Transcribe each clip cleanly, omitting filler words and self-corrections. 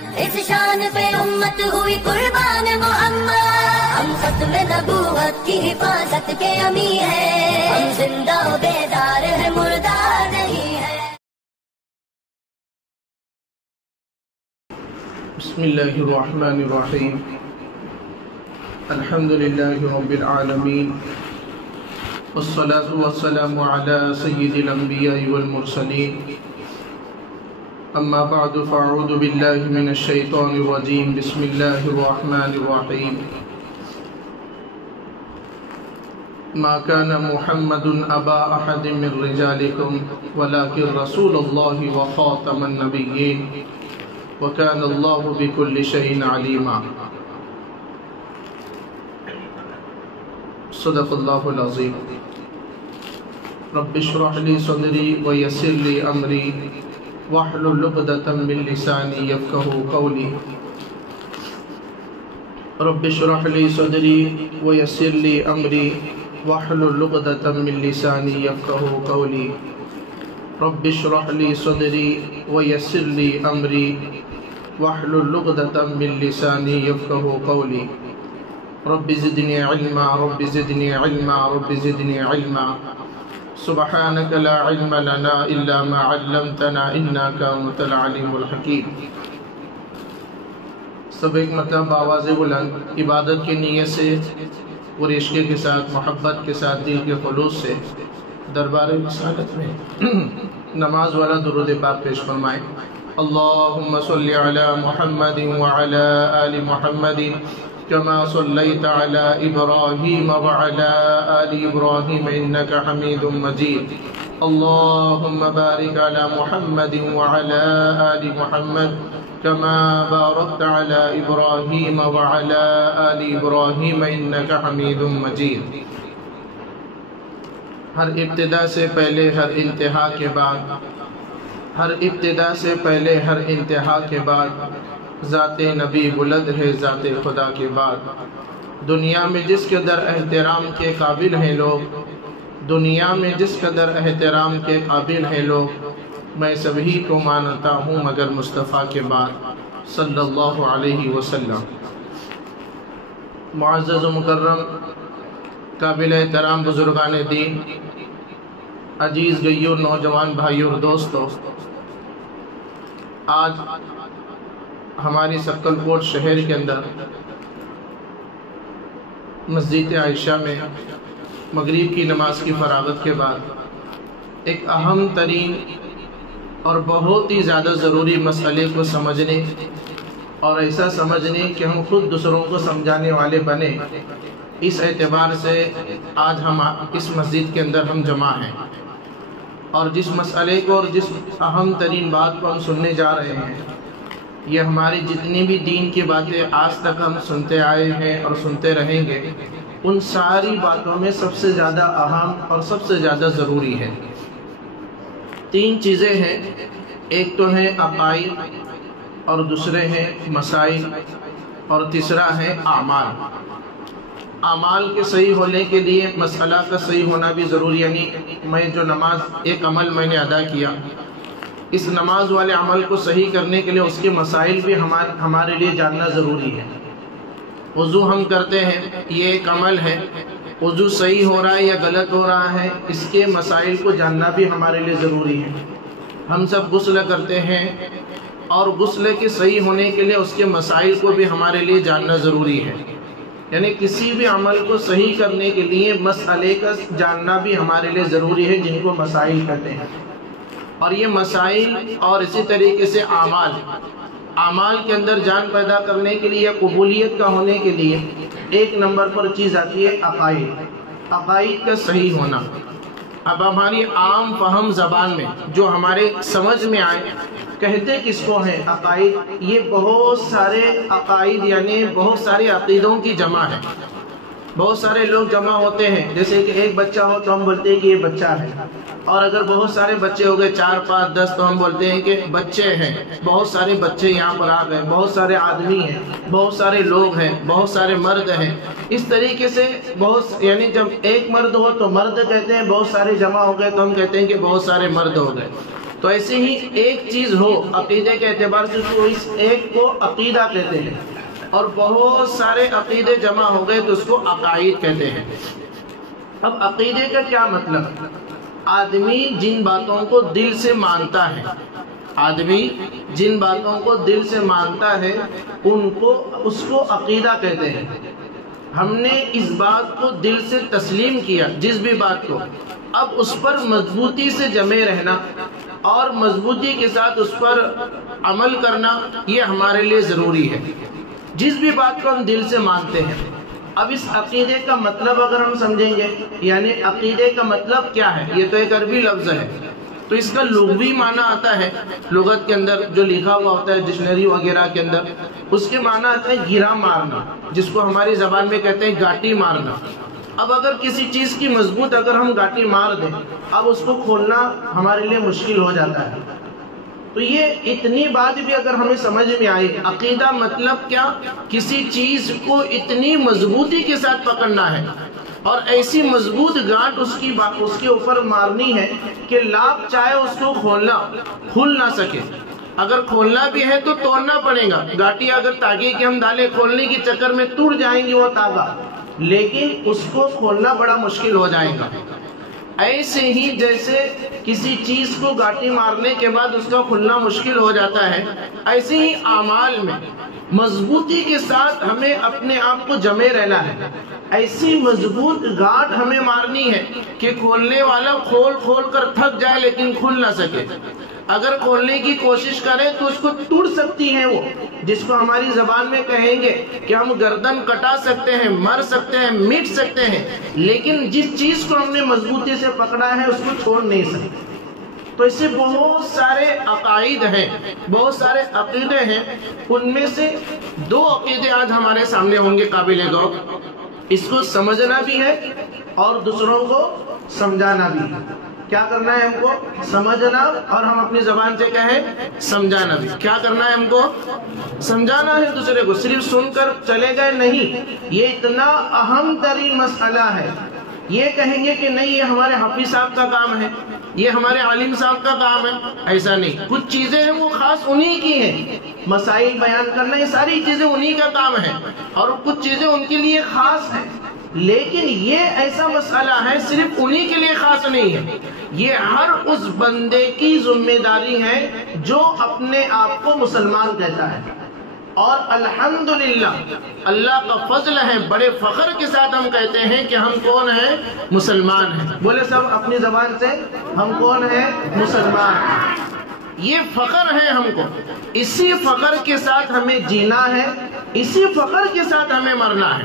اس شان پہ امت ہوئی قربان محمد، ہم ختم نبوت کی حفاظت کے امی ہیں، ہم زندہ و بیدار ہے مردار نہیں ہے۔ بسم اللہ الرحمن الرحیم، الحمد للہ رب العالمین، والصلاة والسلام على سید الانبیاء والمرسلین، اما بعد فاعوذ باللہ من الشیطان الرجیم، بسم اللہ الرحمن الرحیم۔ ما كان محمد ابا احد من رجالکم ولكن رسول اللہ وخاتم النبیین وكان الله بكل شيء عليما۔ صدق اللہ العظیم۔ رب اشرح لي صدری ويسر لي امری واحلل عقدۃ من لسانی یفقہوا قولی۔ رب اشرح لي صدری ويسر لي امری واحلل عقدۃ من لسانی یفقہوا قولی۔ رب اشرح لي صدری ويسر لي امری واحلل عقدۃ من لسانی یفقہوا قولی۔ رب زدنی علما رب زدنی علما رب زدنی علما، سبحانک لا علم لنا الا ما علمتنا انک انت العلیم الحکیم۔ سب ایک مرتبہ آواز بلند عبادت کی نیت سے اور عشق کے ساتھ، محبت کے ساتھ، دل کے خلوص سے دربار رسالت میں نماز والا درود پاک پیش فرمائیں۔ اللہم صلی علی محمد وعلی آل محمد كما صليت على إبراهيم وعلى آل إبراهيم إنك حميد مجيد۔ اللهم بارك على محمد وعلى آل محمد كما باركت على إبراهيم وعلى آل إبراهيم إنك حميد مجيد۔ ہر ابتدا سے پہلے ہر انتہا کے بعد، ہر ابتدا سے پہلے ہر انتہا کے بعد، ذات نبی بلند ہے ذات خدا کے بعد۔ دنیا میں جس قدر احترام کے قابل ہیں لوگ، دنیا میں جس قدر احترام کے قابل ہیں لوگ، میں سبھی کو مانتا ہوں مگر مصطفیٰ کے بعد صلی اللہ علیہ وسلم۔ معزز و مکرم قابل احترام بزرگان دین، عزیز گیور نوجوان بھائیوں اور دوستوں، آج ہماری سکل کوٹ شہر کے اندر مسجد عائشہ میں مغرب کی نماز کی فراغت کے بعد ایک اہم ترین اور بہت ہی زیادہ ضروری مسئلے کو سمجھنے اور ایسا سمجھنے کہ ہم خود دوسروں کو سمجھانے والے بنے، اس اعتبار سے آج ہم اس مسجد کے اندر ہم جمع ہیں، اور جس مسئلے کو اور جس اہم ترین بات کو ہم سننے جا رہے ہیں، یہ ہماری جتنی بھی دین کی باتیں آج تک ہم سنتے آئے ہیں اور سنتے رہیں گے، ان ساری باتوں میں سب سے زیادہ اہم اور سب سے زیادہ ضروری ہے۔ تین چیزیں ہیں، ایک تو ہے عقائد، اور دوسرے ہیں مسائل، اور تیسرا ہے اعمال۔ اعمال کے صحیح ہونے کے لیے مسئلہ کا صحیح ہونا بھی ضروری، یعنی میں جو نماز ایک عمل میں نے ادا کیا، اس نماز والے عمل کو صحیح کرنے کے لیے اس کے مسائل بھی ہمارے لیے جاننا ضروری ہے۔ وضو ہم کرتے ہیں، یہ ایک عمل ہے، وضو صحیح ہو رہا ہے یا غلط ہو رہا ہے، اس کے مسائل کو جاننا بھی ہمارے لیے ضروری ہے۔ ہم سب غسل کرتے ہیں، اور غسل کے صحیح ہونے کے لیے اس کے مسائل کو بھی ہمارے لیے جاننا ضروری ہے۔ یعنی کسی بھی عمل کو صحیح کرنے کے لیے مسئلے کا جاننا بھی ہمارے لیے ضروری ہے، جن کو مسائل کہتے ہیں۔ اور یہ مسائل اور اسی طریقے سے اعمال کے اندر جان پیدا کرنے کے لیے، قبولیت کا ہونے کے لیے ایک نمبر پر چیز آتی ہے عقائد، عقائد کا صحیح ہونا۔ اب ہماری عام فہم زبان میں جو ہمارے سمجھ میں آئے، کہتے کس کو ہیں عقائد؟ یہ بہت سارے عقائد یعنی بہت سارے عقیدوں کی جمع ہے۔ بہت سارے لوگ جمع ہوتے ہیں، جیسے کہ ایک بچہ ہو تو ہم بولتے ہیں کہ یہ بچہ ہے، اور اگر بہت سارے بچے ہو گئے 4 5 10 تو ہم بولتے ہیں کہ بچے ہیں۔ بہت سارے بچے یہاں پر آ گئے، بہت سارے آدمی ہیں، بہت سارے لوگ ہیں، بہت سارے مرد ہیں۔ اس طریقے سے بہت یعنی جب ایک مرد ہو تو مرد کہتے ہیں، بہت سارے جمع ہو گئے تو ہم کہتے ہیں کہ بہت سارے مرد ہو گئے۔ تو ایسے ہی ایک چیز ہو عقیدے کے اعتبار سے تو اس ایک کو عقیدہ کہتے ہیں، اور بہت سارے عقیدے جمع ہو گئے تو اس کو عقائد کہتے ہیں۔ اب عقیدے کا کیا مطلب؟ آدمی جن باتوں کو دل سے مانتا ہے، آدمی جن باتوں کو دل سے مانتا ہے اس کو عقیدہ کہتے ہیں۔ ہم نے اس بات کو دل سے تسلیم کیا، جس بھی بات کو، اب اس پر مضبوطی سے جمے رہنا اور مضبوطی کے ساتھ اس پر عمل کرنا یہ ہمارے لیے ضروری ہے، جس بھی بات کو ہم دل سے مانتے ہیں۔ اب اس عقیدے کا مطلب اگر ہم سمجھیں گے، یعنی عقیدے کا مطلب کیا ہے، یہ تو ایک عربی لفظ ہے، تو اس کا لغوی معنی آتا ہے لغت کے اندر جو لکھا ہوا ہوتا ہے ڈکشنری وغیرہ کے اندر، اس کے معنی آتا ہے گرا مارنا، جس کو ہماری زبان میں کہتے ہیں گاٹی مارنا۔ اب اگر کسی چیز کی مضبوط اگر ہم گاٹی مار دیں، اب اس کو کھولنا ہمارے لیے مشکل ہو جاتا ہے۔ تو یہ اتنی بات بھی اگر ہمیں سمجھ میں آئے، عقیدہ مطلب کیا؟ کسی چیز کو اتنی مضبوطی کے ساتھ پکڑنا ہے اور ایسی مضبوط گانٹ اس کے اوپر مارنی ہے کہ لاکھ چاہے اس کو کھول نہ سکے۔ اگر کھولنا بھی ہے تو توڑنا پڑے گا، گاٹی اگر تاگے کی ہم ڈالے کھولنے کے چکر میں ٹوٹ جائیں گے وہ تاگا، لیکن اس کو کھولنا بڑا مشکل ہو جائے گا۔ ایسے ہی جیسے کسی چیز کو گاٹی مارنے کے بعد اس کا کھلنا مشکل ہو جاتا ہے، ایسے ہی اعمال میں مضبوطی کے ساتھ ہمیں اپنے آپ کو جمے رہنا ہے، ایسی مضبوط گاٹھ ہمیں مارنی ہے کہ کھولنے والا کھول کر تھک جائے لیکن کھل نہ سکے۔ اگر کھولنے کی کوشش کریں تو اس کو ٹوٹ سکتی ہے وہ، جس کو ہماری زبان میں کہیں گے کہ ہم گردن کٹا سکتے ہیں، مر سکتے ہیں، مٹ سکتے ہیں، لیکن جس چیز کو ہم نے مضبوطی سے پکڑا ہے اس کو چھوڑ نہیں سکتے۔ تو اسے بہت سارے عقائد ہیں، بہت سارے عقیدے ہیں، ان میں سے دو عقیدے آج ہمارے سامنے ہوں گے قابل غور، اس کو سمجھنا بھی ہے اور دوسروں کو سمجھانا بھی ہے۔ کیا کرنا ہے ہم کو؟ سمجھنا، اور ہم اپنی زبان سے کہیں سمجھانا بھی۔ کیا کرنا ہے ہم کو؟ سمجھانا ہے دوسرے کو، صرف سن کر چلے گئے نہیں۔ یہ اتنا اہم ترین مسئلہ ہے، یہ کہیں گے کہ نہیں یہ ہمارے حافظ صاحب کا کام ہے، یہ ہمارے عالم صاحب کا کام ہے، ایسا نہیں۔ کچھ چیزیں ہیں وہ خاص انہی کی ہیں، مسائل بیان کرنا یہ ساری چیزیں انہی کا کام ہے، اور کچھ چیزیں ان کے لیے خاص ہیں، لیکن یہ ایسا مسئلہ ہے صرف انہی کے لیے خاص نہیں ہے، یہ ہر اس بندے کی ذمہ داری ہے جو اپنے آپ کو مسلمان کہتا ہے۔ اور الحمدللہ اللہ کا فضل ہے، بڑے فخر کے ساتھ ہم کہتے ہیں کہ ہم کون ہیں؟ مسلمان ہیں۔ بولے سب اپنی زبان سے، ہم کون ہیں؟ مسلمان ہیں۔ یہ فخر ہے ہم کو، اسی فخر کے ساتھ ہمیں جینا ہے، اسی فخر کے ساتھ ہمیں مرنا ہے،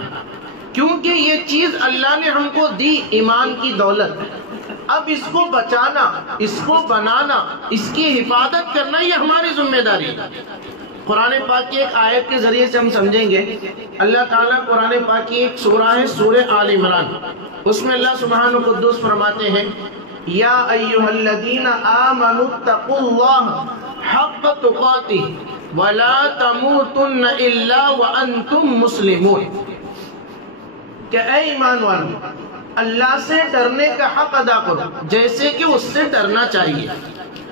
کیونکہ یہ چیز اللہ نے ہم کو دی، ایمان کی دولت۔ اب اس کو بچانا، اس کو بنانا، اس کی حفاظت کرنا یہ ہماری ذمہ داری ہے۔ قرآن پاک کی ایک آیت کے ذریعے سے ہم سمجھیں گے۔ اللہ تعالیٰ قرآن پاک کی ایک سورہ ہے، سورہ آل عمران، اس میں اللہ سبحانہ قدوس فرماتے ہیں یا ایھا الذین آمنوا اتقوا اللہ حق تقاتہ ولا تموتن الا وانتم مسلمون، کہ اے ایمان والو اللہ سے ڈرنے کا حق ادا کرو جیسے کہ اس سے ڈرنا چاہیے۔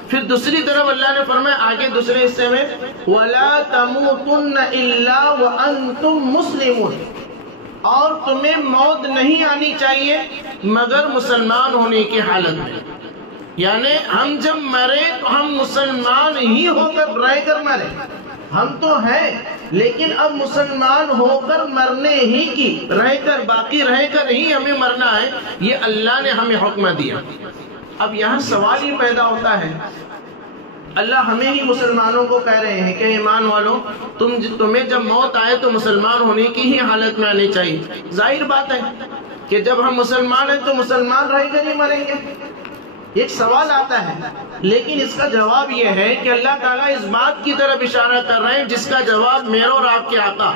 پھر دوسری طرف اللہ نے فرمایا آگے دوسرے حصے میں وَلَا تَمُوتُنَّ إِلَّا وَأَنْتُمْ مُسْلِمُونَ، اور تمہیں موت نہیں آنی چاہیے مگر مسلمان ہونے کی حالت میں، یعنی ہم جب مرے تو ہم مسلمان ہی ہو کر رہ کر مرے، ہم تو ہیں لیکن اب مسلمان ہو کر مرنے ہی کی، رہ کر باقی رہ کر ہی ہمیں مرنا ہے، یہ اللہ نے ہمیں حکم دیا۔ اب یہاں سوال یہ پیدا ہوتا ہے، اللہ ہمیں ہی مسلمانوں کو کہہ رہے ہیں کہ ایمان والو تمہیں جب موت آئے تو مسلمان ہونے کی ہی حالت میں آنی چاہیے۔ ظاہر بات ہے کہ جب ہم مسلمان ہیں تو مسلمان رہ کر ہی مریں گے، ایک سوال آتا ہے، لیکن اس کا جواب یہ ہے کہ اللہ تعالیٰ اس بات کی طرف اشارہ کر رہے ہیں جس کا جواب میرا اور آپ کے آقا،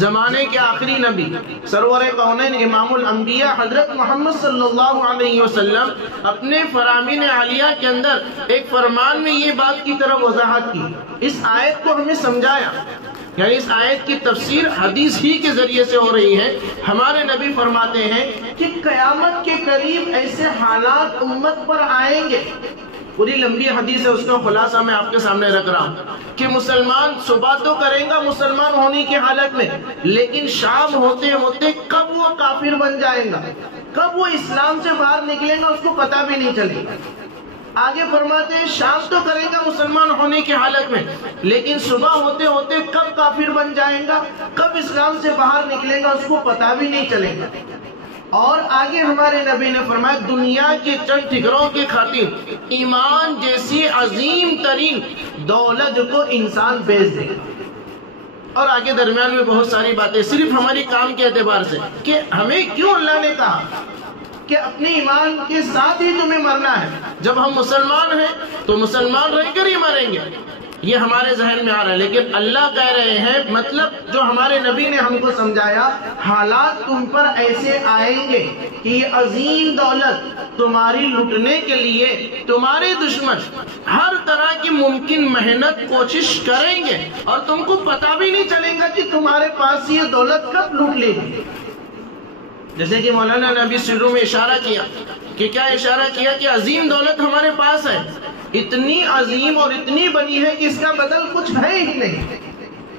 زمانے کے آخری نبی، سرور کونین، امام الانبیاء حضرت محمد صلی اللہ علیہ وسلم اپنے فرامین عالیہ کے اندر ایک فرمان میں یہ بات کی طرف وضاحت کی، اس آیت کو ہمیں سمجھایا، یعنی اس آیت کی تفسیر حدیث ہی کے ذریعے سے ہو رہی ہے۔ ہمارے نبی فرماتے ہیں کہ قیامت کے قریب ایسے حالات امت پر آئیں گے، پوری لمبی حدیث ہے، اس کا خلاصہ میں آپ کے سامنے رکھ رہا ہوں کہ مسلمان صبح تو کرے گا مسلمان ہونے کی حالت میں، لیکن شام ہوتے ہوتے کب وہ کافر بن جائے گا، کب وہ اسلام سے باہر نکلے گا، اس کو پتہ بھی نہیں چلے گا۔ آگے فرماتے ہیں شام تو کرے گا مسلمان ہونے کی حالت میں، لیکن صبح ہوتے ہوتے کب کافر بن جائے گا، کب اسلام سے باہر نکلے گا، اس کو پتہ بھی نہیں چلے گا۔ اور آگے ہمارے نبی نے فرمایا دنیا کے چند ٹھکروں کی خاطر ایمان جیسی عظیم ترین دولت کو انسان بیچ دے۔ اور آگے درمیان میں بہت ساری باتیں صرف ہماری کام کے اعتبار سے کہ ہمیں کیوں اللہ نے کہا کہ اپنے ایمان کے ساتھ ہی تمہیں مرنا ہے۔ جب ہم مسلمان ہیں تو مسلمان رہ کر ہی مریں گے، یہ ہمارے ذہن میں آ رہا ہے، لیکن اللہ کہہ رہے ہیں مطلب جو ہمارے نبی نے ہم کو سمجھایا، حالات تم پر ایسے آئیں گے کہ یہ عظیم دولت تمہاری لٹنے کے لیے تمہارے دشمن ہر طرح کی ممکن محنت کوشش کریں گے، اور تم کو پتہ بھی نہیں چلے گا کہ تمہارے پاس یہ دولت کب لوٹ لے گی۔ جیسے کہ مولانا نے ابھی شروع میں اشارہ کیا کہ کیا اشارہ کیا کہ عظیم دولت ہمارے پاس ہے، اتنی عظیم اور اتنی بنی ہے کہ اس کا بدل کچھ ہے ہی نہیں۔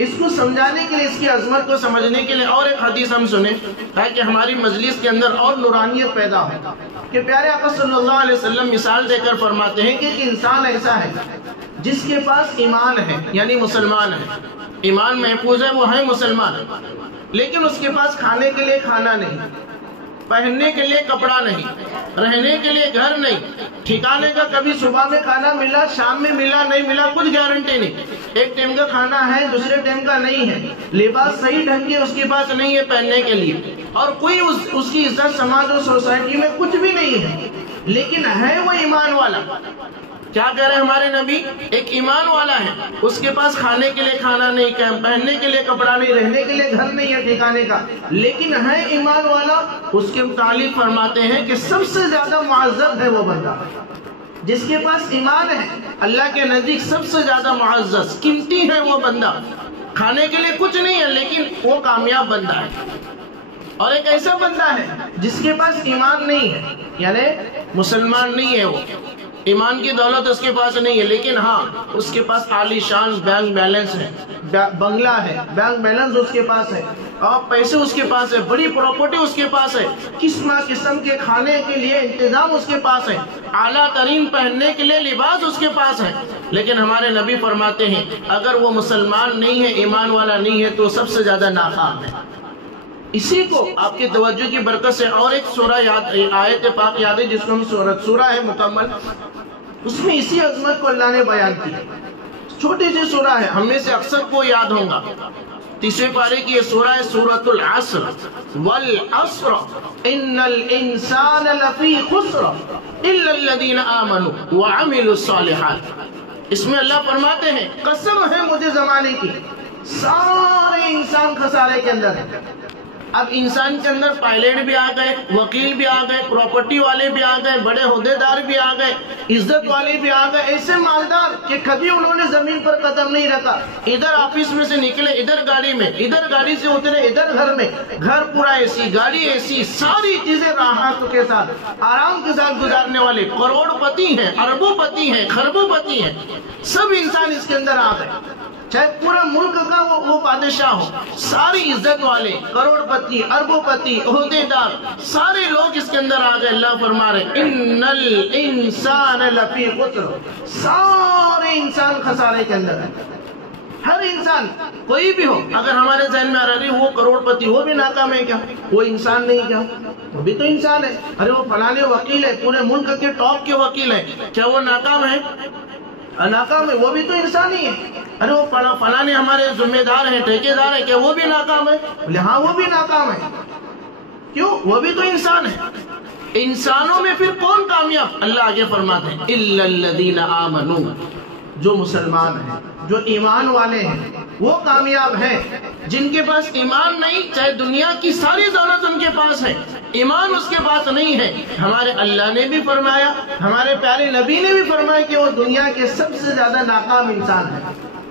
اس کو سمجھانے کے لیے، اس کی عظمت کو سمجھنے کے لیے اور ایک حدیث ہم سنیں تاکہ ہماری مجلس کے اندر اور نورانیت پیدا ہو کہ پیارے آقا صلی اللہ علیہ وسلم مثال دے کر فرماتے ہیں کہ ایک انسان ایسا ہے جس کے پاس ایمان ہے، یعنی مسلمان ہے، ایمان محفوظ ہے، وہ ہے مسلمان، لیکن اس کے پاس کھانے کے لیے کھانا نہیں، پہننے کے لیے کپڑا نہیں، رہنے کے لیے گھر نہیں، ٹھکانے کا کبھی صبح میں کھانا ملا، شام میں ملا نہیں ملا، کچھ گارنٹی نہیں، ایک ٹائم کا کھانا ہے دوسرے ٹائم کا نہیں ہے، لباس صحیح ڈھنگ کے اس کے پاس نہیں ہے پہننے کے لیے، اور کوئی اس کی عزت سماج اور سوسائٹی میں کچھ بھی نہیں ہے، لیکن ہے وہ ایمان والا۔ کیا کہہ رہے ہیں ہمارے نبی؟ ایک ایمان والا ہے، اس کے پاس کھانے کے لیے کھانا نہیں، پہننے کے لیے کپڑا نہیں، رہنے کے لیے گھر نہیں ہے ٹھکانے کا، لیکن ہے ایمان والا۔ اس کے متعلق فرماتے ہیں کہ سب سے زیادہ معزز ہے وہ بندہ جس کے پاس ایمان ہے، اللہ کے نزدیک سب سے زیادہ معزز قیمتی ہے وہ بندہ، کھانے کے لیے کچھ نہیں ہے لیکن وہ کامیاب بندہ ہے۔ اور ایک ایسا بندہ ہے جس کے پاس ایمان نہیں ہے، یعنی مسلمان نہیں ہے، وہ ایمان کی دولت اس کے پاس نہیں ہے، لیکن ہاں اس کے پاس عالی شان بینک بیلنس ہے، بنگلہ ہے، بینک بیلنس اس کے پاس ہے، اور پیسے اس کے پاس ہے، بڑی پراپرٹی اس کے پاس ہے، قسم کے کھانے کے لیے انتظام اس کے پاس ہے، اعلیٰ ترین پہننے کے لیے لباس اس کے پاس ہے، لیکن ہمارے نبی فرماتے ہیں اگر وہ مسلمان نہیں ہے، ایمان والا نہیں ہے، تو سب سے زیادہ ناکام ہے۔ اسی کو آپ کی توجہ کی برکت سے اور ایک سورہ آیت پاک یاد ہے جس کو ہم سورہ ہے مکمل، اس میں اسی عظمت کو اللہ نے بیان کی، چھوٹی سی سورہ ہے، ہم میں سے اکثر کو یاد ہوگا، 30ویں پارے کی یہ سورہ ہے سورۃ العصر، والعصر ان الانسان لفی خسر الا الذین آمنوا وعملوا الصالحات۔ اس میں اللہ فرماتے ہیں قسم ہے مجھے زمانے کی، سارے انسان خسارے کے اندر ہے۔ اب انسان کے اندر پائلٹ بھی آ گئے، وکیل بھی آ گئے، پراپرٹی والے بھی آ گئے، بڑے عہدیدار بھی آ گئے، عزت والے بھی آ گئے، ایسے مالدار کہ کبھی انہوں نے زمین پر قدم نہیں رکھا، ادھر آفس میں سے نکلے ادھر گاڑی میں، ادھر گاڑی سے اترے ادھر گھر میں، گھر پورا اے سی، گاڑی اے سی، ساری چیزیں راحت کے ساتھ آرام کے ساتھ گزارنے والے کروڑ پتی ہیں، اربوں پتی ہیں، خربوں پتی ہیں، سب انسان اس کے اندر آ گئے، چاہے پورا ملک کا وہ بادشاہ ہو، ساری عزت والے، کروڑ پتی، اربوں پتی، عہدیدار، سارے لوگ اس کے اندر آ گئے۔ اللہ فرما رہے ان الانسان لفی خسر، سارے انسان خسارے کے اندر ہے، ہر انسان کوئی بھی ہو۔ اگر ہمارے ذہن میں آ رہی وہ کروڑ پتی وہ بھی ناکام ہے کیا؟ وہ انسان نہیں کیا؟ وہ بھی تو انسان ہے۔ ارے وہ فلانے وکیل ہے، پورے ملک کے ٹاپ کے وکیل ہے، کیا وہ ناکام ہے؟ ناکام ہے، وہ بھی تو انسان ہی ہے۔ ارے وہ فلانے ہمارے ذمہ دار ہیں، ٹھیکیدار ہیں، کیا وہ بھی ناکام ہے؟ بولے ہاں وہ بھی ناکام ہے، کیوں؟ وہ بھی تو انسان ہے۔ انسانوں میں پھر کون کامیاب؟ اللہ آگے فرماتے ہیں الا الذین آمنوا، جو مسلمان ہیں، جو ایمان والے ہیں وہ کامیاب ہیں۔ جن کے پاس ایمان نہیں، چاہے دنیا کی ساری دولت ان کے پاس ہے، ایمان اس کے پاس نہیں ہے، ہمارے اللہ نے بھی فرمایا، ہمارے پیارے نبی نے بھی فرمایا کہ وہ دنیا کے سب سے زیادہ ناکام انسان ہے۔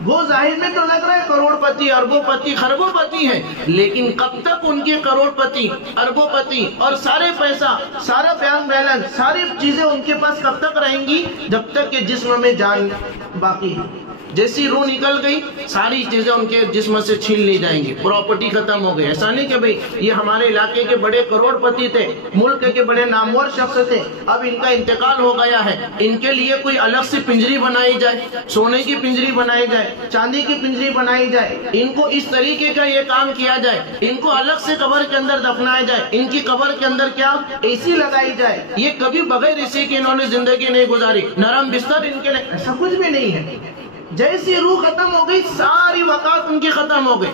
وہ ظاہر میں تو لگ رہا ہے کروڑ پتی، اربوں پتی، خربوں پتی ہیں، لیکن کب تک ان کے کروڑ پتی، اربوں پتی اور سارے پیسہ، سارا بینک بیلنس، ساری چیزیں ان کے پاس کب تک رہیں گی؟ جب تک کہ جسم میں جان باقی ہے۔ جیسی روح نکل گئی ساری چیزیں ان کے جسم سے چھین لی جائیں گی، پراپرٹی ختم ہو گئی۔ ایسا نہیں کہ بھئی یہ ہمارے علاقے کے بڑے کروڑ پتی تھے، ملک کے بڑے نامور شخص تھے، اب ان کا انتقال ہو گیا ہے، ان کے لیے کوئی الگ سے پنجری بنائی جائے، سونے کی پنجری بنائی جائے، چاندی کی پنجری بنائی جائے، ان کو اس طریقے کا یہ کام کیا جائے، ان کو الگ سے قبر کے اندر دفنایا جائے، ان کی قبر کے اندر کیا اے سی لگائی جائے، یہ کبھی بغیر اسی کے انہوں نے زندگی نہیں گزاری، نرم بستر ان کے لیے، ایسا کچھ بھی نہیں ہے۔ جیسی روح ختم ہو گئی ساری وقات ان کی ختم ہو گئی۔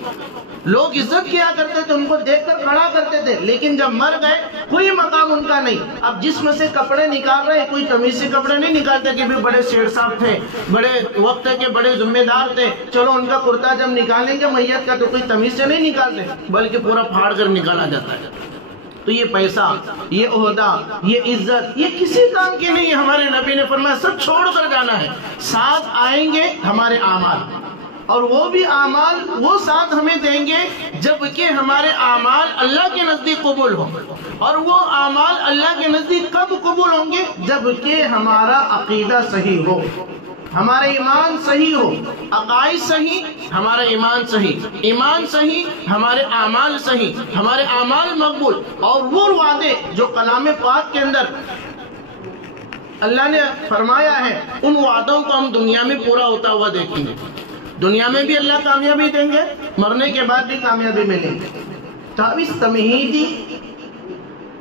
لوگ عزت کیا کرتے تھے، ان کو دیکھ کر کھڑا کرتے تھے، لیکن جب مر گئے کوئی مقام ان کا نہیں۔ اب جسم سے کپڑے نکال رہے، کوئی تمیز سے کپڑے نہیں نکالتے کہ بھی بڑے شیر صاحب تھے، بڑے وقت کے بڑے ذمہ دار تھے، چلو ان کا کرتا جب نکالیں گے میت کا تو کوئی تمیز سے نہیں نکالتے، بلکہ پورا پھاڑ کر نکالا جاتا ہے۔ تو یہ پیسہ، یہ عہدہ، یہ عزت، یہ کسی کام کی نہیں ہے۔ ہمارے نبی نے فرمایا سب چھوڑ کر جانا ہے، ساتھ آئیں گے ہمارے اعمال، اور وہ بھی اعمال وہ ساتھ ہمیں دیں گے جبکہ ہمارے اعمال اللہ کے نزدیک قبول ہوں۔ اور وہ اعمال اللہ کے نزدیک کب قبول ہوں گے؟ جبکہ ہمارا عقیدہ صحیح ہو، ہمارا ایمان صحیح ہو، عقائد صحیح، ہمارا ایمان صحیح، ایمان صحیح، ہمارے اعمال صحیح، ہمارے اعمال مقبول، اور وہ وعدے جو کلام پاک کے اندر اللہ نے فرمایا ہے ان وعدوں کو ہم دنیا میں پورا ہوتا ہوا دیکھیں گے۔ دنیا میں بھی اللہ کامیابی دیں گے، مرنے کے بعد بھی کامیابی ملیں گے۔ تو اب اس تمہیدی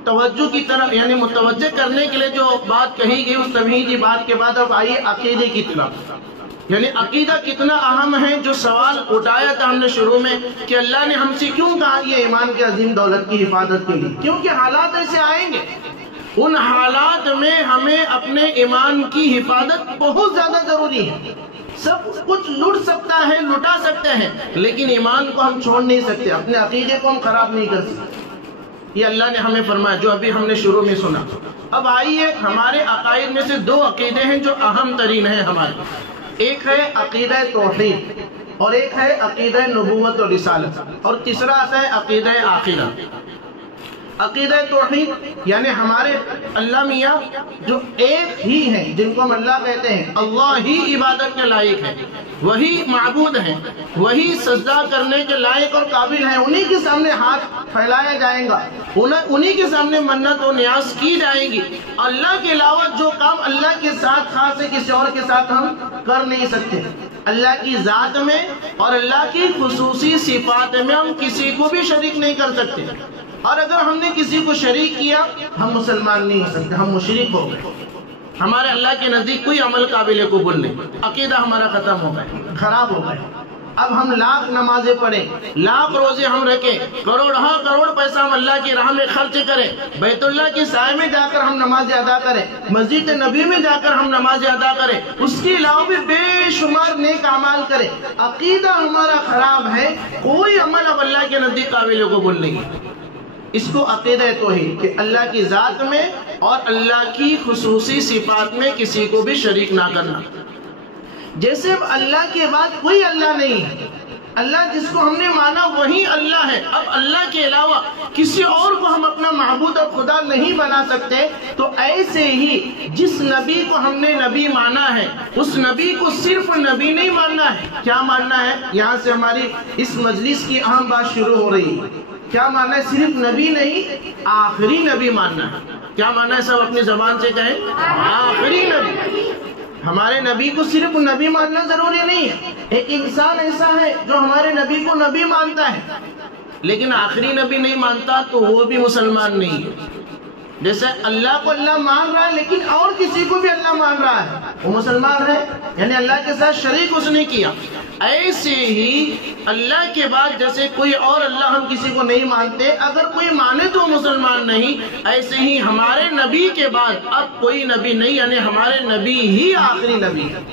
توجہ کی طرف یعنی متوجہ کرنے کے لیے جو بات کہی گئی اس تمہیدی بات کے بعد اب آئیے عقیدے کی طرف، یعنی عقیدہ کتنا اہم ہے۔ جو سوال اٹھایا تھا ہم نے شروع میں کہ اللہ نے ہم سے کیوں کہا یہ ایمان کے عظیم دولت کی حفاظت کے لیے، کیونکہ حالات ایسے آئیں گے، ان حالات میں ہمیں اپنے ایمان کی حفاظت بہت زیادہ ضروری ہے۔ سب کچھ لٹ سکتا ہے، لٹا سکتے ہیں، لیکن ایمان کو ہم چھوڑ نہیں سکتے، اپنے عقیدے کو ہم خراب نہیں کر سکتے۔ یہ اللہ نے ہمیں فرمایا جو ابھی ہم نے شروع میں سنا۔ اب آئیے ہمارے عقائد میں سے دو عقیدے ہیں جو اہم ترین ہیں ہمارے، ایک ہے عقیدہ توحید اور ایک ہے عقیدہ نبوت و رسالت، اور تیسرا آتا ہے عقیدہ آخرہ۔ عقیدہ توحید یعنی ہمارے اللہ میاں جو ایک ہی ہیں، جن کو ہم اللہ کہتے ہیں، اللہ ہی عبادت کے لائق ہے، وہی معبود ہیں، وہی سجدہ کرنے کے لائق اور قابل ہیں، انہی کے سامنے ہاتھ پھیلایا جائے گا، انہی کے سامنے منت و نیاز کی جائے گی۔ اللہ کے علاوہ جو کام اللہ کے ساتھ خاص ہے کسی اور کے ساتھ ہم کر نہیں سکتے۔ اللہ کی ذات میں اور اللہ کی خصوصی صفات میں ہم کسی کو بھی شریک نہیں کر سکتے، اور اگر ہم نے کسی کو شریک کیا ہم مسلمان نہیں ہو سکتے، ہم مشرک ہو گئے، ہمارے اللہ کے نزدیک کوئی عمل قابل قبول نہیں، عقیدہ ہمارا ختم ہو گئے، خراب ہو گئے۔ اب ہم لاکھ نمازیں پڑھیں، لاکھ روزے ہم رکھیں، کروڑ پیسہ ہم اللہ کی راہ میں خرچ کریں، بیت اللہ کے سائے میں جا کر ہم نمازیں ادا کریں، مسجد نبی میں جا کر ہم نمازیں ادا کریں، اس کے علاوہ بھی بے شمار نیک اعمال کریں، عقیدہ ہمارا خراب ہے، کوئی عمل اب اللہ کے نزدیک قابل قبول نہیں۔ اس کو عقیدہ توحید کہ اللہ کی ذات میں اور اللہ کی خصوصی صفات میں کسی کو بھی شریک نہ کرنا۔ جیسے اب اللہ کے بعد کوئی اللہ نہیں ہے، اللہ جس کو ہم نے مانا وہی اللہ ہے، اب اللہ کے علاوہ کسی اور کو ہم اپنا معبود اور خدا نہیں بنا سکتے، تو ایسے ہی جس نبی کو ہم نے نبی مانا ہے اس نبی کو صرف نبی نہیں ماننا ہے۔ کیا ماننا ہے؟ یہاں سے ہماری اس مجلس کی اہم بات شروع ہو رہی ہے۔ کیا ماننا ہے؟ صرف نبی نہیں، آخری نبی ماننا ہے۔ کیا ماننا ہے؟ سب اپنی زبان سے کہیں، آخری نبی۔ ہمارے نبی کو صرف نبی ماننا ضروری نہیں ہے، ایک انسان ایسا ہے جو ہمارے نبی کو نبی مانتا ہے لیکن آخری نبی نہیں مانتا تو وہ بھی مسلمان نہیں ہے۔ جیسے اللہ کو اللہ مان رہا ہے لیکن اور کسی کو بھی اللہ مان رہا ہے، وہ مسلمان ہے، یعنی اللہ کے ساتھ شریک اس نے کیا۔ ایسے ہی اللہ کے بعد جیسے کوئی اور اللہ ہم کسی کو نہیں مانتے، اگر کوئی مانے تو مسلمان نہیں، ایسے ہی ہمارے نبی کے بعد اب کوئی نبی نہیں، یعنی ہمارے نبی ہی آخری نبی ہے۔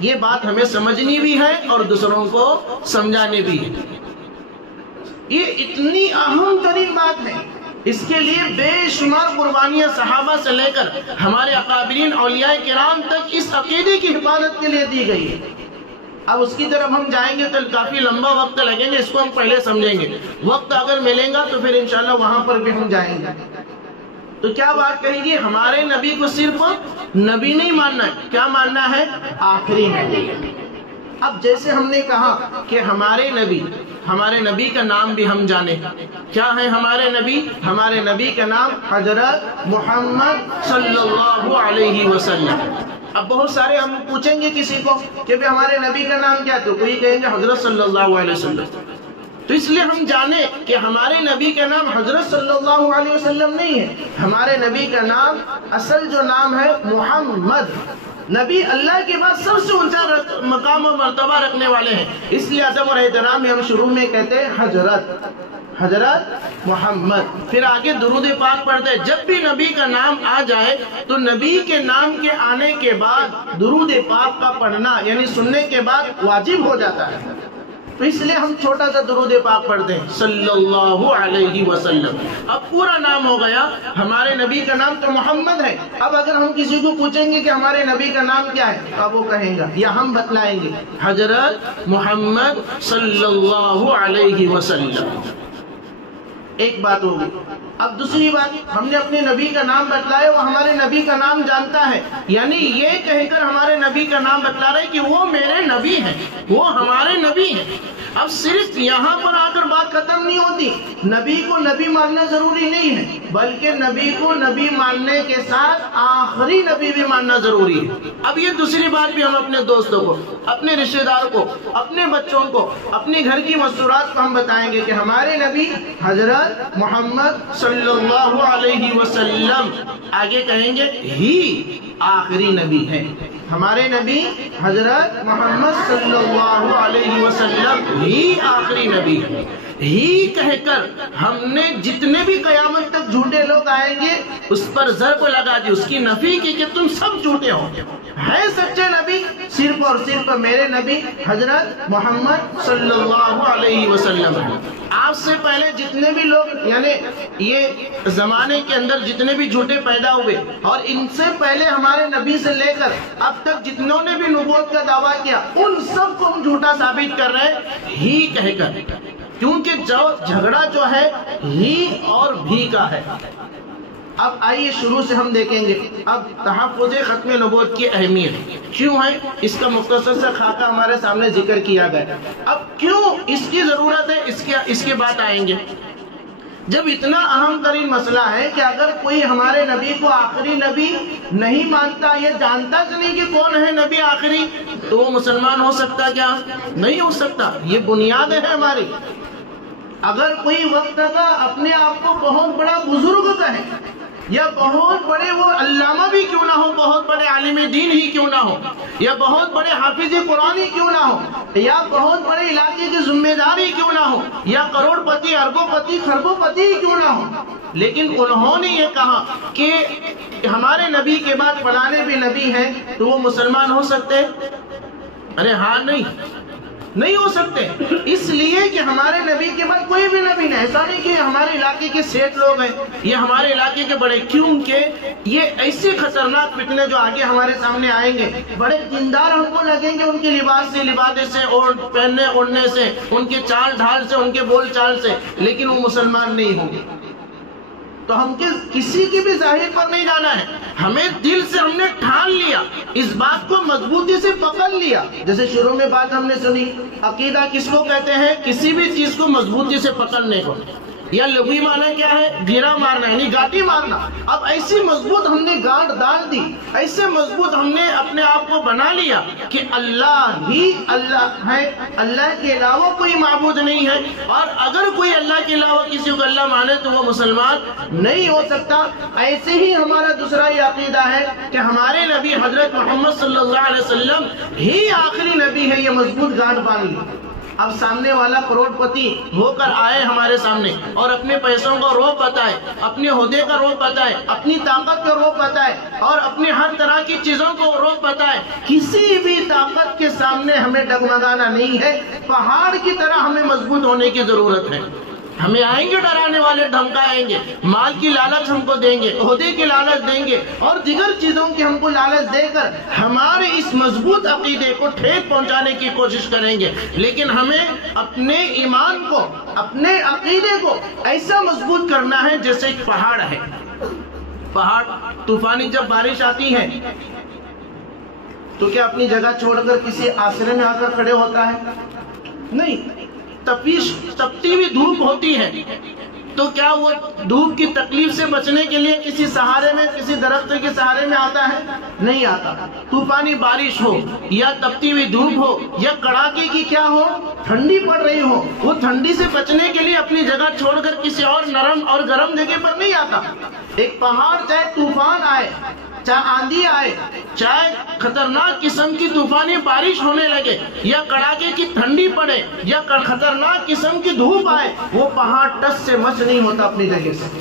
یہ بات ہمیں سمجھنی بھی ہے اور دوسروں کو سمجھانے بھی ہے۔ یہ اتنی اہم ترین بات ہے، اس کے لیے بے شمار قربانیاں صحابہ سے لے کر ہمارے اکابرین اولیاء کرام تک اس عقیدے کی حفاظت کے لیے دی گئی ہے۔ اب اس کی طرف ہم جائیں گے تو کافی لمبا وقت لگیں گے، اس کو ہم پہلے سمجھیں گے، وقت اگر ملیں گا تو پھر انشاءاللہ وہاں پر بھی ہم جائیں گے۔ تو کیا بات کہیں گے؟ ہمارے نبی کو صرف نبی نہیں ماننا ہے، کیا ماننا ہے؟ آخری نبی۔ اب جیسے ہم نے کہا کہ ہمارے نبی کا نام بھی ہم جانیں، کیا ہے ہمارے نبی کا نام حضرت محمد صلی اللہ علیہ وسلم۔ اب بہت سارے ہم پوچھیں گے کسی کو کہ ہمارے نبی کا نام کیا، تو کوئی کہیں گے حضرت صلی اللہ علیہ وسلم۔ تو اس لیے ہم جانیں کہ ہمارے نبی کا نام حضرت صلی اللہ علیہ وسلم نہیں ہے، ہمارے نبی کا نام اصل جو نام ہے محمد۔ نبی اللہ کے بعد سب سے اونچا مقام و مرتبہ رکھنے والے ہیں، اس لیے ادب اور احترام میں ہم شروع میں کہتے ہیں حضرت محمد، پھر آگے درود پاک پڑھتے ہیں۔ جب بھی نبی کا نام آ جائے تو نبی کے نام کے آنے کے بعد درود پاک کا پڑھنا یعنی سننے کے بعد واجب ہو جاتا ہے۔ تو اس لیے ہم چھوٹا سا درود پاک پڑھتے ہیں صلی اللہ علیہ وسلم۔ اب پورا نام ہو گیا، ہمارے نبی کا نام تو محمد ہے۔ اب اگر ہم کسی کو پوچھیں گے کہ ہمارے نبی کا نام کیا ہے، اب وہ کہیں گا یا ہم بتلائیں گے حضرت محمد صلی اللہ علیہ وسلم۔ ایک بات ہوگی۔ اب دوسری بات، ہم نے اپنے نبی کا نام بتلایا، وہ ہمارے نبی کا نام جانتا ہے، یعنی یہ کہہ کر ہمارے نبی کا نام بتلا رہے کہ وہ میرے نبی ہیں، وہ ہمارے نبی ہیں۔ اب صرف یہاں پر آ کر بات ختم نہیں ہوتی، نبی کو نبی ماننا ضروری نہیں ہے، بلکہ نبی کو نبی ماننے کے ساتھ آخری نبی بھی ماننا ضروری ہے۔ اب یہ دوسری بات بھی ہم اپنے دوستوں کو، اپنے رشتہ دار کو، اپنے بچوں کو، اپنے گھر کی مسورات کو ہم بتائیں گے کہ ہمارے نبی حضرت محمد صلی اللہ علیہ وسلم، آگے کہیں گے ہی آخری نبی ہے، ہمارے نبی حضرت محمد صلی اللہ علیہ وسلم ہی آخری نبی ہے۔ ہی کہہ کر ہم نے جتنے بھی قیامت تک جھوٹے لوگ آئیں گے اس پر ضرب لگا دی، اس کی نفی کی کہ تم سب جھوٹے ہو، ہے سچے نبی صرف اور صرف میرے نبی حضرت محمد صلی اللہ علیہ وسلم۔ آپ سے پہلے جتنے بھی لوگ یعنی یہ زمانے کے اندر جتنے بھی جھوٹے پیدا ہوئے اور ان سے پہلے ہمارے نبی سے لے کر اب تک جتنوں نے بھی نبوت کا دعویٰ کیا ان سب کو ہم جھوٹا ثابت کر رہے ہیں ہی کہہ کر، کیونکہ جو جھگڑا جو ہے ہی اور بھی کا ہے۔ اب آئیے شروع سے ہم دیکھیں گے اب تحفظ ختم نبوت کی اہمیت کیوں ہے، اس کا مختصر سا خاکہ ہمارے سامنے ذکر کیا گیا۔ اب کیوں اس کی ضرورت ہے، اس کے بعد آئیں گے۔ جب اتنا اہم ترین مسئلہ ہے کہ اگر کوئی ہمارے نبی کو آخری نبی نہیں مانتا، یہ جانتا کہ نہیں کہ کون ہے نبی آخری، تو وہ مسلمان ہو سکتا کیا؟ نہیں ہو سکتا۔ یہ بنیاد ہے ہماری۔ اگر کوئی وقت کا اپنے آپ کو بہت بڑا بزرگ کہے یا بہت بڑے وہ علامہ بھی کیوں نہ ہو، بہت بڑے عالم دین ہی کیوں نہ ہو، یا بہت بڑے حافظ قرآن ہی کیوں نہ ہو، یا بہت بڑے علاقے کے ذمہ دار ہی کیوں نہ ہو، یا کروڑ پتی اربوں پتی خربوں پتی ہی کیوں نہ ہو، لیکن انہوں نے یہ کہا کہ ہمارے نبی کے بعد فلانے بھی نبی ہیں، تو وہ مسلمان ہو سکتے؟ ارے ہاں نہیں ہو سکتے، اس لیے کہ ہمارے نبی کے بعد کوئی بھی نبی نہیں۔ ایسا نہیں کہ ہمارے علاقے کے سیٹ لوگ ہیں یہ ہمارے علاقے کے بڑے، کیونکہ یہ ایسے خطرناک فتنے جو آگے ہمارے سامنے آئیں گے، بڑے دیندار ہم کو لگیں گے ان کے لباس سے، لبادے سے، اور پہننے اوڑھنے سے، ان کے چال ڈھال سے، ان کے بول چال سے، لیکن وہ مسلمان نہیں ہوں گے۔ تو ہم کسی کی بھی ظاہر پر نہیں جانا ہے، ہمیں دل سے ہم نے ٹھان لیا، اس بات کو مضبوطی سے پکڑ لیا۔ جیسے شروع میں بات ہم نے سنی، عقیدہ کس کو کہتے ہیں؟ کسی بھی چیز کو مضبوطی سے پکڑنے کو، یا لغوی معنی کیا ہے؟ گھیرا مارنا، یعنی گاٹی مارنا۔ اب ایسی مضبوط ہم نے گانٹ ڈال دی، ایسے مضبوط ہم نے اپنے آپ کو بنا لیا کہ اللہ ہی اللہ ہے، اللہ کے علاوہ کوئی معبود نہیں ہے، اور اگر کوئی اللہ کے علاوہ کسی کو اللہ مانے تو وہ مسلمان نہیں ہو سکتا۔ ایسے ہی ہمارا دوسرا یہ عقیدہ ہے کہ ہمارے نبی حضرت محمد صلی اللہ علیہ وسلم ہی آخری نبی ہے، یہ مضبوط گانٹ باندھ لی۔ اب سامنے والا کروڑ پتی ہو کر آئے ہمارے سامنے اور اپنے پیسوں کا روپ بتائے، اپنے عہدے کا روپ بتائے، اپنی طاقت کا روپ بتائے، اور اپنے ہر طرح کی چیزوں کو روپ بتائے، کسی بھی طاقت کے سامنے ہمیں ڈگمگانا نہیں ہے، پہاڑ کی طرح ہمیں مضبوط ہونے کی ضرورت ہے۔ ہمیں آئیں گے ڈرانے والے، دھمکائیں گے، مال کی لالچ ہم کو دیں گے، عہدے کی لالچ دیں گے اور دیگر چیزوں کی ہم کو لالچ دے کر ہمارے اس مضبوط عقیدے کو ٹھیس پہنچانے کی کوشش کریں گے۔ لیکن ہمیں اپنے ایمان کو، اپنے عقیدے کو ایسا مضبوط کرنا ہے جیسے ایک پہاڑ ہے۔ پہاڑ طوفانی جب بارش آتی ہے تو کیا اپنی جگہ چھوڑ کر کسی آسرے میں آ کر کھڑے ہوتا ہے؟ نہیں۔ تپتی ہوئی دھوپ ہوتی ہے تو کیا وہ دھوپ کی تکلیف سے بچنے کے لیے کسی سہارے میں، کسی درخت کے سہارے میں آتا ہے؟ نہیں آتا۔ طوفانی بارش ہو یا تپتی ہوئی دھوپ ہو یا کڑاکے کی کیا ہو، ٹھنڈی پڑ رہی ہو، وہ ٹھنڈی سے بچنے کے لیے اپنی جگہ چھوڑ کر کسی اور نرم اور گرم جگہ پر نہیں آتا۔ ایک پہاڑ چاہے طوفان آئے، چاہے آندھی آئے، چاہے خطرناک قسم کی طوفانی بارش ہونے لگے یا کڑاکے کی ٹھنڈی پڑے یا خطرناک قسم کی دھوپ آئے، وہ پہاڑ ٹس سے مچ نہیں ہوتا اپنی جگہ سے۔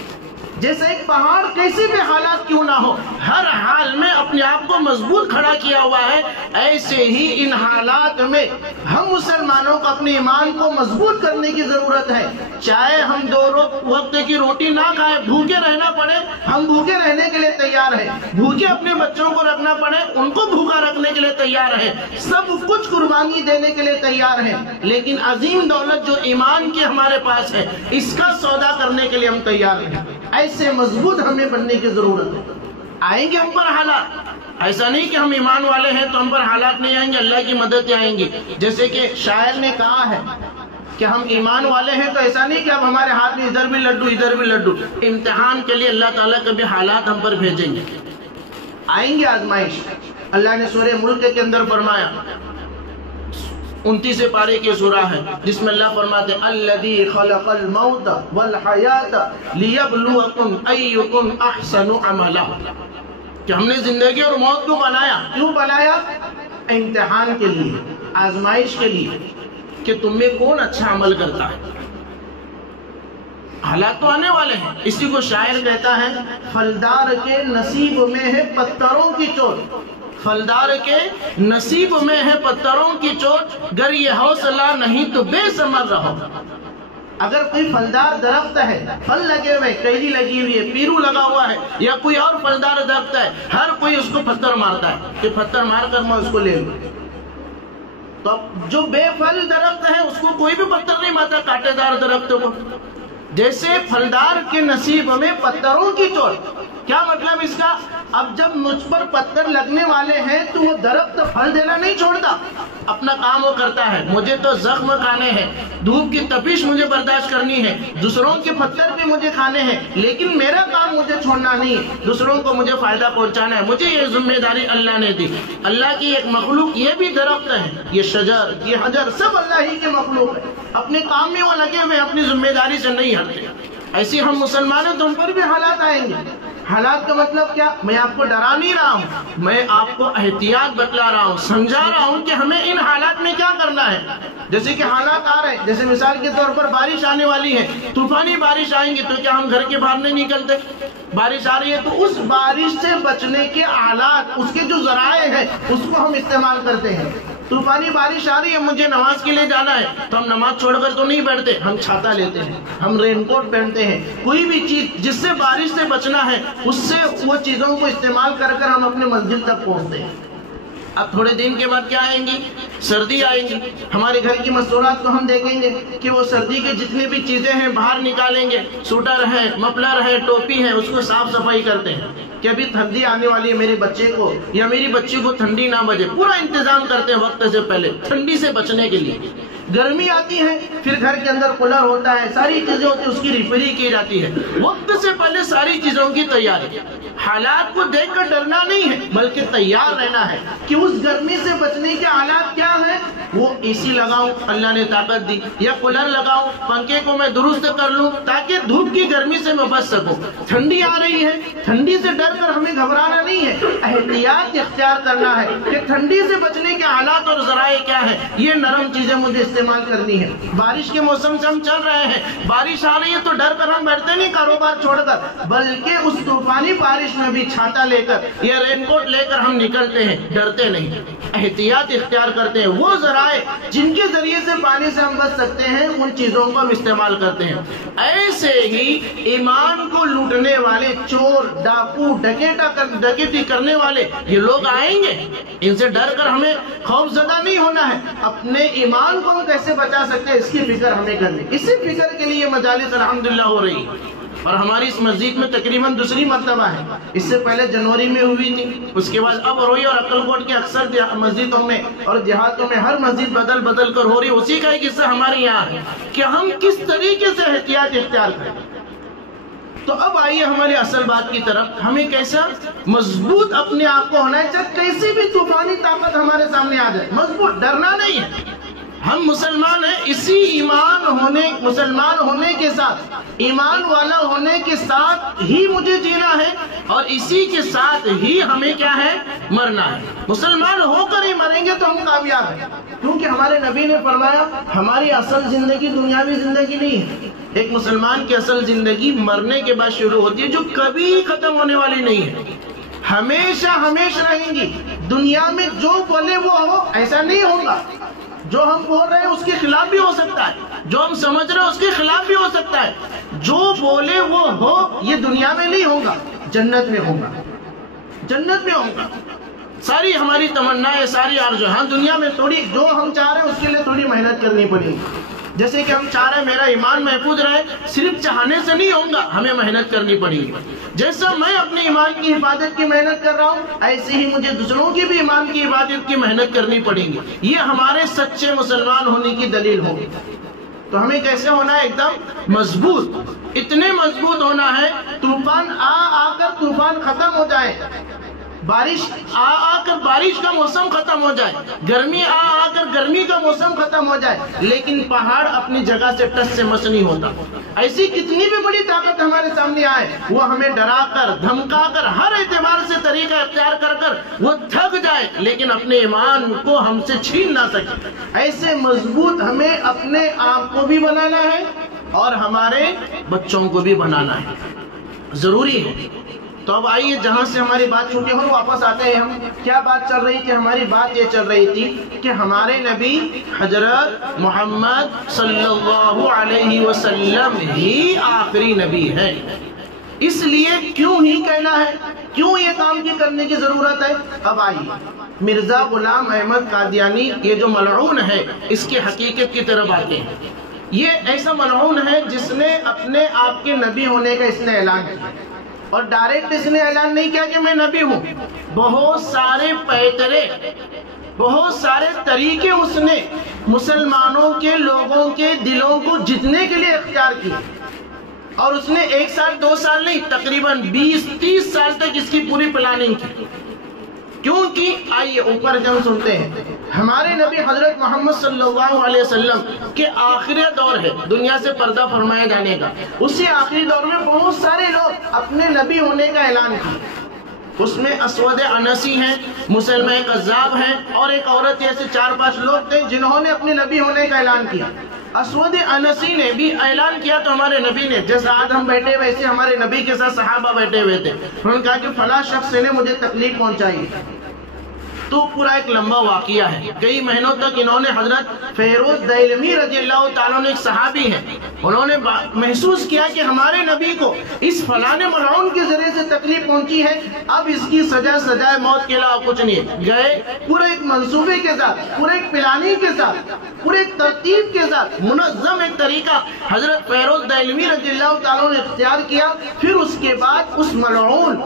جیسے ایک پہاڑ کیسی بھی حالات کیوں نہ ہو، ہر حال میں اپنے آپ کو مضبوط کھڑا کیا ہوا ہے، ایسے ہی ان حالات میں ہم مسلمانوں کو اپنے ایمان کو مضبوط کرنے کی ضرورت ہے۔ چاہے ہم 2 وقت کی روٹی نہ کھائیں، بھوکے رہنا پڑے، ہم بھوکے رہنے کے لیے تیار ہیں۔ بھوکے اپنے بچوں کو رکھنا پڑے، ان کو بھوکا رکھنے کے لیے تیار ہیں۔ سب کچھ قربانی دینے کے لیے تیار ہیں، لیکن عظیم دولت جو ایمان کی ہمارے پاس ہے، اس کا سودا کرنے کے لیے ہم تیار ہیں۔ ایسے مضبوط ہمیں بننے کی ضرورت ہے۔ آئیں گے ہم پر حالات، ایسا نہیں کہ ہم ایمان والے ہیں تو ہم پر حالات نہیں آئیں گے، اللہ کی مدد آئیں گی۔ جیسے کہ شاعر نے کہا ہے کہ ہم ایمان والے ہیں تو ایسا نہیں کہ اب ہمارے ہاتھ میں ادھر بھی لڈو ادھر بھی لڈو۔ امتحان کے لیے اللہ تعالیٰ کبھی حالات ہم پر بھیجیں گے، آئیں گے آزمائش۔ اللہ نے سورہ ملک کے اندر فرمایا، 29 پارے کی سورہ ہے، جس میں اللہ فرماتے ہیں الذی خلق الموت والحیات لیبلوکم ایکم احسن عملا، کہ ہم نے زندگی اور موت کو بنایا۔ کیوں بنایا؟ امتحان کے لیے، آزمائش کے لیے، کہ تم میں کون اچھا عمل کرتا ہے۔ حالات تو آنے والے ہیں۔ اسی کو شاعر کہتا ہے، پھلدار کے نصیب میں ہے پتھروں کی چوٹ، پھلدار کے نصیب میں ہے پتھروں کی چوٹ، گر یہ حوصلہ نہیں تو بے ثمر رہو۔ اگر کوئی پھلدار درخت ہے، پھل لگے ہوئے، کیری لگی ہوئی ہے، پیرو لگا ہوا ہے، یا کوئی اور پھلدار درخت ہے، ہر کوئی اس کو پتھر مارتا ہے کہ پتھر مار کر میں اس کو لے لوں۔ تو جو بے پھل درخت ہے اس کو کوئی بھی پتھر نہیں مارتا، کانٹے دار درختوں کو۔ جیسے پھلدار کے نصیب میں پتھروں کی چوٹ، کیا مطلب اس کا؟ اب جب مجھ پر پتھر لگنے والے ہیں تو وہ درخت پھل دینا نہیں چھوڑتا، اپنا کام وہ کرتا ہے۔ مجھے تو زخم کھانے ہیں، دھوپ کی تپش مجھے برداشت کرنی ہے، دوسروں کے پتھر بھی مجھے کھانے ہیں، لیکن میرا کام مجھے چھوڑنا نہیں ہے، دوسروں کو مجھے فائدہ پہنچانا ہے۔ مجھے یہ ذمہ داری اللہ نے دی۔ اللہ کی ایک مخلوق، یہ بھی درخت ہے، یہ شجر، یہ حجر، سب اللہ ہی کے مخلوق ہے، اپنے کام میں وہ لگے ہوئے، اپنی ذمہ داری سے نہیں ہٹتے۔ ایسے ہم مسلمانوں تو ہم پر بھی حالات آئیں گے۔ حالات کا مطلب کیا؟ میں آپ کو ڈرا نہیں رہا ہوں، میں آپ کو احتیاط بتلا رہا ہوں، سمجھا رہا ہوں کہ ہمیں ان حالات میں کیا کرنا ہے۔ جیسے کہ حالات آ رہے ہیں، جیسے مثال کے طور پر بارش آنے والی ہے، طوفانی بارش آئیں گی تو کیا ہم گھر کے باہر نہیں نکلتے؟ بارش آ رہی ہے تو اس بارش سے بچنے کے آلات، اس کے جو ذرائع ہیں، اس کو ہم استعمال کرتے ہیں۔ طوفانی بارش آ رہی ہے، مجھے نماز کے لیے جانا ہے تو ہم نماز چھوڑ کر تو نہیں بیٹھتے، ہم چھاتا لیتے ہیں، ہم رین کوٹ پہنتے ہیں۔ کوئی بھی چیز جس سے بارش سے بچنا ہے، اس سے وہ چیزوں کو استعمال کر کر ہم اپنے منزل تک پہنچتے ہیں۔ اب تھوڑے دن کے بعد کیا آئیں گی؟ سردی آئیں گی۔ ہمارے گھر کی مستورات کو ہم دیکھیں گے کہ وہ سردی کے جتنے بھی چیزیں ہیں باہر نکالیں گے، سوٹر ہے، مفلر ہے، ٹوپی ہے، اس کو صاف صفائی کرتے ہیں کہ ابھی ٹھنڈی آنے والی ہے، میرے بچے کو یا میری بچی کو ٹھنڈی نہ بجے، پورا انتظام کرتے ہیں وقت سے پہلے ٹھنڈی سے بچنے کے لیے۔ گرمی آتی ہے، پھر گھر کے اندر کولر ہوتا ہے، ساری چیزیں ہوتی ہیں، اس کی ریپیئرنگ کی جاتی ہے، وقت سے پہلے ساری چیزوں کی تیاری۔ حالات کو دیکھ کر ڈرنا نہیں ہے، بلکہ تیار رہنا ہے کہ اس گرمی سے بچنے کے حالات کیا ہیں۔ وہ اے سی لگاؤں، اللہ نے طاقت دی، یا کولر لگاؤں، پنکھے کو میں درست کر لوں تاکہ دھوپ کی گرمی سے میں بچ سکوں۔ ٹھنڈی آ رہی ہے، ٹھنڈی سے ڈر کر ہمیں گھبرانا نہیں ہے، احتیاط اختیار کرنا ہے کہ ٹھنڈی سے بچنے کے حالات اور ذرائع کیا ہیں، یہ نرم چیزیں مجھے استعمال کرنی ہے۔ بارش کے موسم سے ہم چل رہے ہیں، بارش آ رہی ہے تو ڈر کر ہم بیٹھتے نہیں کاروبار چھوڑ کر، بلکہ اس طوفانی بارش بارش میں بھی چھاتا لے کر یا رین کوٹ لے کر ہم نکلتے ہیں، ڈرتے نہیں، احتیاط اختیار کرتے ہیں۔ وہ ذرائع جن کے ذریعے سے پانی سے ہم بچ سکتے ہیں ان چیزوں کو ہم استعمال کرتے ہیں۔ ایسے ہی ایمان کو لوٹنے والے چور، ڈاکو، ڈکیتی کرنے والے یہ لوگ آئیں گے، ان سے ڈر کر ہمیں خوف زدہ نہیں ہونا ہے۔ اپنے ایمان کو ہم کیسے بچا سکتے ہیں اس کی فکر ہمیں کرنی، اسی فکر کے لیے مجالس الحمدللہ ہو رہی ہے، اور ہماری اس مسجد میں تقریباً دوسری مرتبہ ہے۔ اس سے پہلے جنوری میں ہوئی تھی، اس کے بعد اب روئی اور عقل کوٹ کے اکثر مسجدوں میں اور دیہاتوں میں ہر مسجد بدل بدل کر ہو رہی ہے۔ اسی کا ایک حصہ ہمارے یہاں ہے کہ ہم کس طریقے سے احتیاط اختیار کریں۔ تو اب آئیے ہماری اصل بات کی طرف، ہمیں کیسا مضبوط اپنے آپ کو ہونا ہے، چاہے کیسی بھی طوفانی طاقت ہمارے سامنے آ جائے، مضبوط، ڈرنا نہیں ہے۔ ہم مسلمان ہیں، اسی مسلمان ہونے کے ساتھ، ایمان والا ہونے کے ساتھ ہی مجھے جینا ہے، اور اسی کے ساتھ ہی ہمیں کیا ہے، مرنا ہے۔ مسلمان ہو کر ہی مریں گے تو ہم کامیاب ہیں، کیونکہ ہمارے نبی نے فرمایا ہماری اصل زندگی دنیاوی زندگی نہیں ہے۔ ایک مسلمان کی اصل زندگی مرنے کے بعد شروع ہوتی ہے، جو کبھی ختم ہونے والی نہیں ہے، ہمیشہ ہمیشہ رہیں گی۔ دنیا میں جو بولے وہ ہو، ایسا نہیں ہوگا۔ جو ہم بول رہے ہیں اس کے خلاف بھی ہو سکتا ہے، جو ہم سمجھ رہے ہیں اس کے خلاف بھی ہو سکتا ہے۔ جو بولے وہ ہو، یہ دنیا میں نہیں ہوگا، جنت میں ہوگا، جنت میں ہوگا۔ ساری ہماری تمنا ہے، ساری آرزو، ہاں دنیا میں تھوڑی جو ہم چاہ رہے ہیں اس کے لیے تھوڑی محنت کرنی پڑے گی۔ جیسے کہ ہم چاہ رہے ہیں میرا ایمان محفوظ رہے، صرف چاہنے سے نہیں ہوگا، ہمیں محنت کرنی پڑے گی۔ جیسا میں اپنے ایمان کی حفاظت کی محنت کر رہا ہوں، ایسے ہی مجھے دوسروں کی بھی ایمان کی حفاظت کی محنت کرنی پڑے گی۔ یہ ہمارے سچے مسلمان ہونے کی دلیل ہوگی۔ تو ہمیں کیسے ہونا ہے، ایک دم مضبوط، اتنے مضبوط ہونا ہے طوفان آ کر طوفان ختم ہو جائے، بارش آ کر بارش کا موسم ختم ہو جائے، گرمی آ کر گرمی کا موسم ختم ہو جائے، لیکن پہاڑ اپنی جگہ سے ٹس سے مس نہیں ہوتا۔ ایسی کتنی بھی بڑی طاقت ہمارے سامنے آئے، وہ ہمیں ڈرا کر، دھمکا کر، ہر اعتبار سے طریقہ اختیار کر کر وہ تھک جائے، لیکن اپنے ایمان کو ہم سے چھین نہ سکے۔ ایسے مضبوط ہمیں اپنے آپ کو بھی بنانا ہے اور ہمارے بچوں کو بھی بنانا ہے، ضروری ہے۔ تو اب آئیے جہاں سے ہماری بات چھوٹی ہو واپس آتے ہیں۔ ہم کیا بات چل رہی تھی، ہماری بات یہ چل رہی تھی کہ ہمارے نبی حضرت محمد صلی اللہ علیہ وسلم ہی آخری نبی ہے، اس لیے کیوں ہی کہنا ہے، کیوں یہ کام کی کرنے کی ضرورت ہے۔ اب آئیے مرزا غلام احمد قادیانی، یہ جو ملعون ہے، اس کی حقیقت کی طرف آتے ہیں۔ یہ ایسا ملعون ہے جس نے اپنے آپ کے نبی ہونے کا اس نے اعلان کیا، اور ڈائریکٹ اس نے اعلان نہیں کیا کہ میں نبی ہوں، بہت سارے پیترے، بہت سارے طریقے اس نے مسلمانوں کے لوگوں کے دلوں کو جیتنے کے لیے اختیار کیے، اور اس نے 1 سال 2 سال نہیں، تقریباً 20-30 سال تک اس کی پوری پلاننگ کی۔ کیونکہ آئیے اوپر جب سنتے ہیں، ہمارے نبی حضرت محمد صلی اللہ علیہ وسلم کے آخری دور ہے دنیا سے پردہ فرمایا جانے کا، اسی آخری دور میں بہت سارے لوگ اپنے نبی ہونے کا اعلان کیے۔ اس میں اسود انسی ہیں، مسلمہ کذاب ہیں، اور ایک عورت ایسے 4-5 لوگ تھے جنہوں نے اپنے نبی ہونے کا اعلان کیا۔ اسود انسی نے بھی اعلان کیا تو ہمارے نبی نے، جیسا آج ہم بیٹھے ویسے ہمارے نبی کے ساتھ صحابہ بیٹھے ہوئے تھے، انہوں نے کہا کہ فلاں شخص نے مجھے تکلیف پہنچائی، تو پورا ایک لمبا واقعہ ہے۔ کئی مہینوں تک انہوں نے حضرت فیروز دہلوی رضی اللہ تعالیٰ نے، ایک صحابی ہیں، انہوں نے محسوس کیا کہ ہمارے نبی کو اس فلاں ملعون کے ذریعے سے تکلیف پہنچی ہے، اب اس کی سزا سزائے موت کے علاوہ کچھ نہیں ہے۔ گئے پورے ایک منصوبے کے ساتھ، پورے ایک پلاننگ کے ساتھ، پورے ایک ترتیب کے ساتھ، منظم ایک طریقہ حضرت فیروز دہلوی رضی اللہ تعالیٰ نے اختیار کیا۔ پھر اس کے بعد اس ملعون،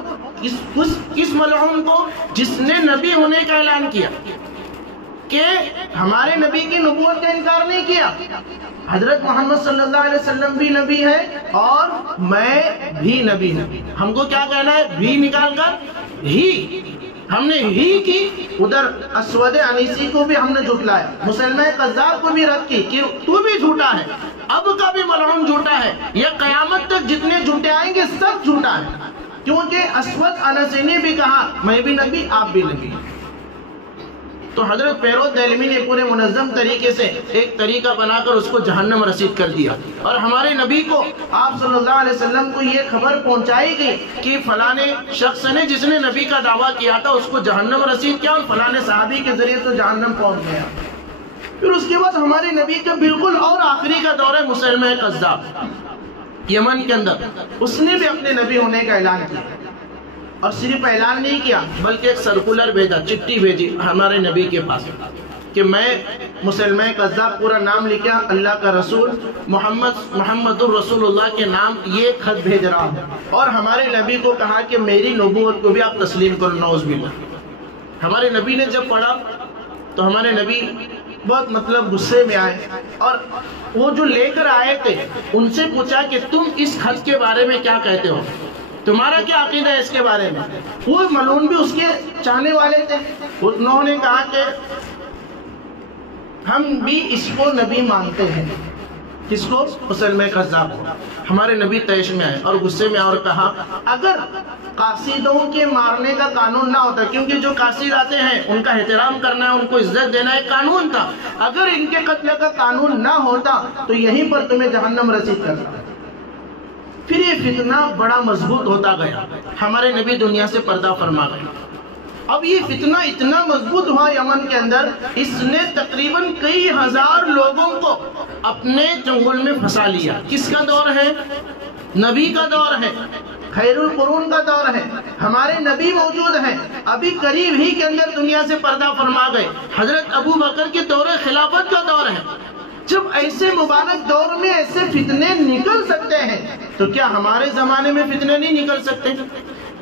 اس ملعون کو جس نے نبی ہونے کا اعلان کیا کہ ہمارے نبی کی نبوت کا انکار نہیں کیا، حضرت محمد صلی اللہ علیہ وسلم بھی نبی ہے اور میں بھی نبی ہوں، ہم کو کیا کہنا ہے، بھی نکال کر ہی، ہم نے ہی کی۔ ادھر اسود انیسی کو بھی ہم نے جھٹلایا، مسلمہ کذاب کو بھی رد کی کہ تو بھی جھوٹا ہے، اب کا بھی ملعون جھوٹا ہے، یہ قیامت تک جتنے جھوٹے آئیں گے سب جھوٹا ہے، کیونکہ اسود انسی نے بھی کہا میں بھی نبی، آپ بھی نبی۔ تو حضرت پیروز دہلوی نے پورے منظم طریقے سے ایک طریقہ بنا کر اس کو جہنم رسید کر دیا، اور ہمارے نبی کو آپ صلی اللہ علیہ وسلم کو یہ خبر پہنچائی گئی کہ فلانے شخص نے جس نے نبی کا دعویٰ کیا تھا اس کو جہنم رسید کیا، اور فلانے صحابی کے ذریعے تو جہنم پہنچ گیا۔ پھر اس کے بعد ہمارے نبی کا بالکل اور آخری کا دور ہے مسلمہ کذاب یمن کے اندر، اس نے بھی اپنے نبی ہونے کا اعلان کیا، اور صرف اعلان نہیں کیا بلکہ ایک سرکولر بھیجا، چٹھی بھیجی ہمارے نبی کے پاس کہ میں مسلمہ کذاب پورا نام لکھا، اللہ کا رسول محمد الرسول اللہ کے نام یہ خط بھیج رہا ہوں، اور ہمارے نبی کو کہا کہ میری نبوت کو بھی آپ تسلیم کرو، نعوذ باللہ۔ ہمارے نبی نے جب پڑھا تو ہمارے نبی بہت غصے میں آئے، اور وہ جو لے کر آئے تھے ان سے پوچھا کہ تم اس خط کے بارے میں کیا کہتے ہو، تمہارا کیا عقیدہ ہے اس کے بارے میں؟ وہ ملعون بھی اس کے چاہنے والے تھے، انہوں نے کہا کہ ہم بھی اس کو نبی مانتے ہیں۔ کس کو؟ مسلمہ کذاب کو۔ ہمارے نبی طیش میں آئے اور غصے میں اور کہا اگر قاصدوں کے مارنے کا قانون نہ ہوتا، کیونکہ جو قاصد آتے ہیں ان کا احترام کرنا ہے، ان کو عزت دینا ہے، قانون تھا، اگر ان کے قتل کا قانون نہ ہوتا تو یہیں پر تمہیں جہنم رسید کرتا۔ پھر یہ فتنہ بڑا مضبوط ہوتا گیا، ہمارے نبی دنیا سے پردہ فرما گئے۔ اب یہ فتنہ اتنا مضبوط ہوا یمن کے اندر، اس نے تقریباً کئی ہزار لوگوں کو اپنے چنگل میں پھنسا لیا۔ کس کا دور ہے؟ نبی کا دور ہے، خیر القرون کا دور ہے، ہمارے نبی موجود ہیں، ابھی قریب ہی کے اندر دنیا سے پردہ فرما گئے، حضرت ابو بکر کے دور خلافت کا دور ہے۔ جب ایسے مبارک دور میں ایسے فتنے نکل سکتے ہیں تو کیا ہمارے زمانے میں فتنے نہیں نکل سکتے؟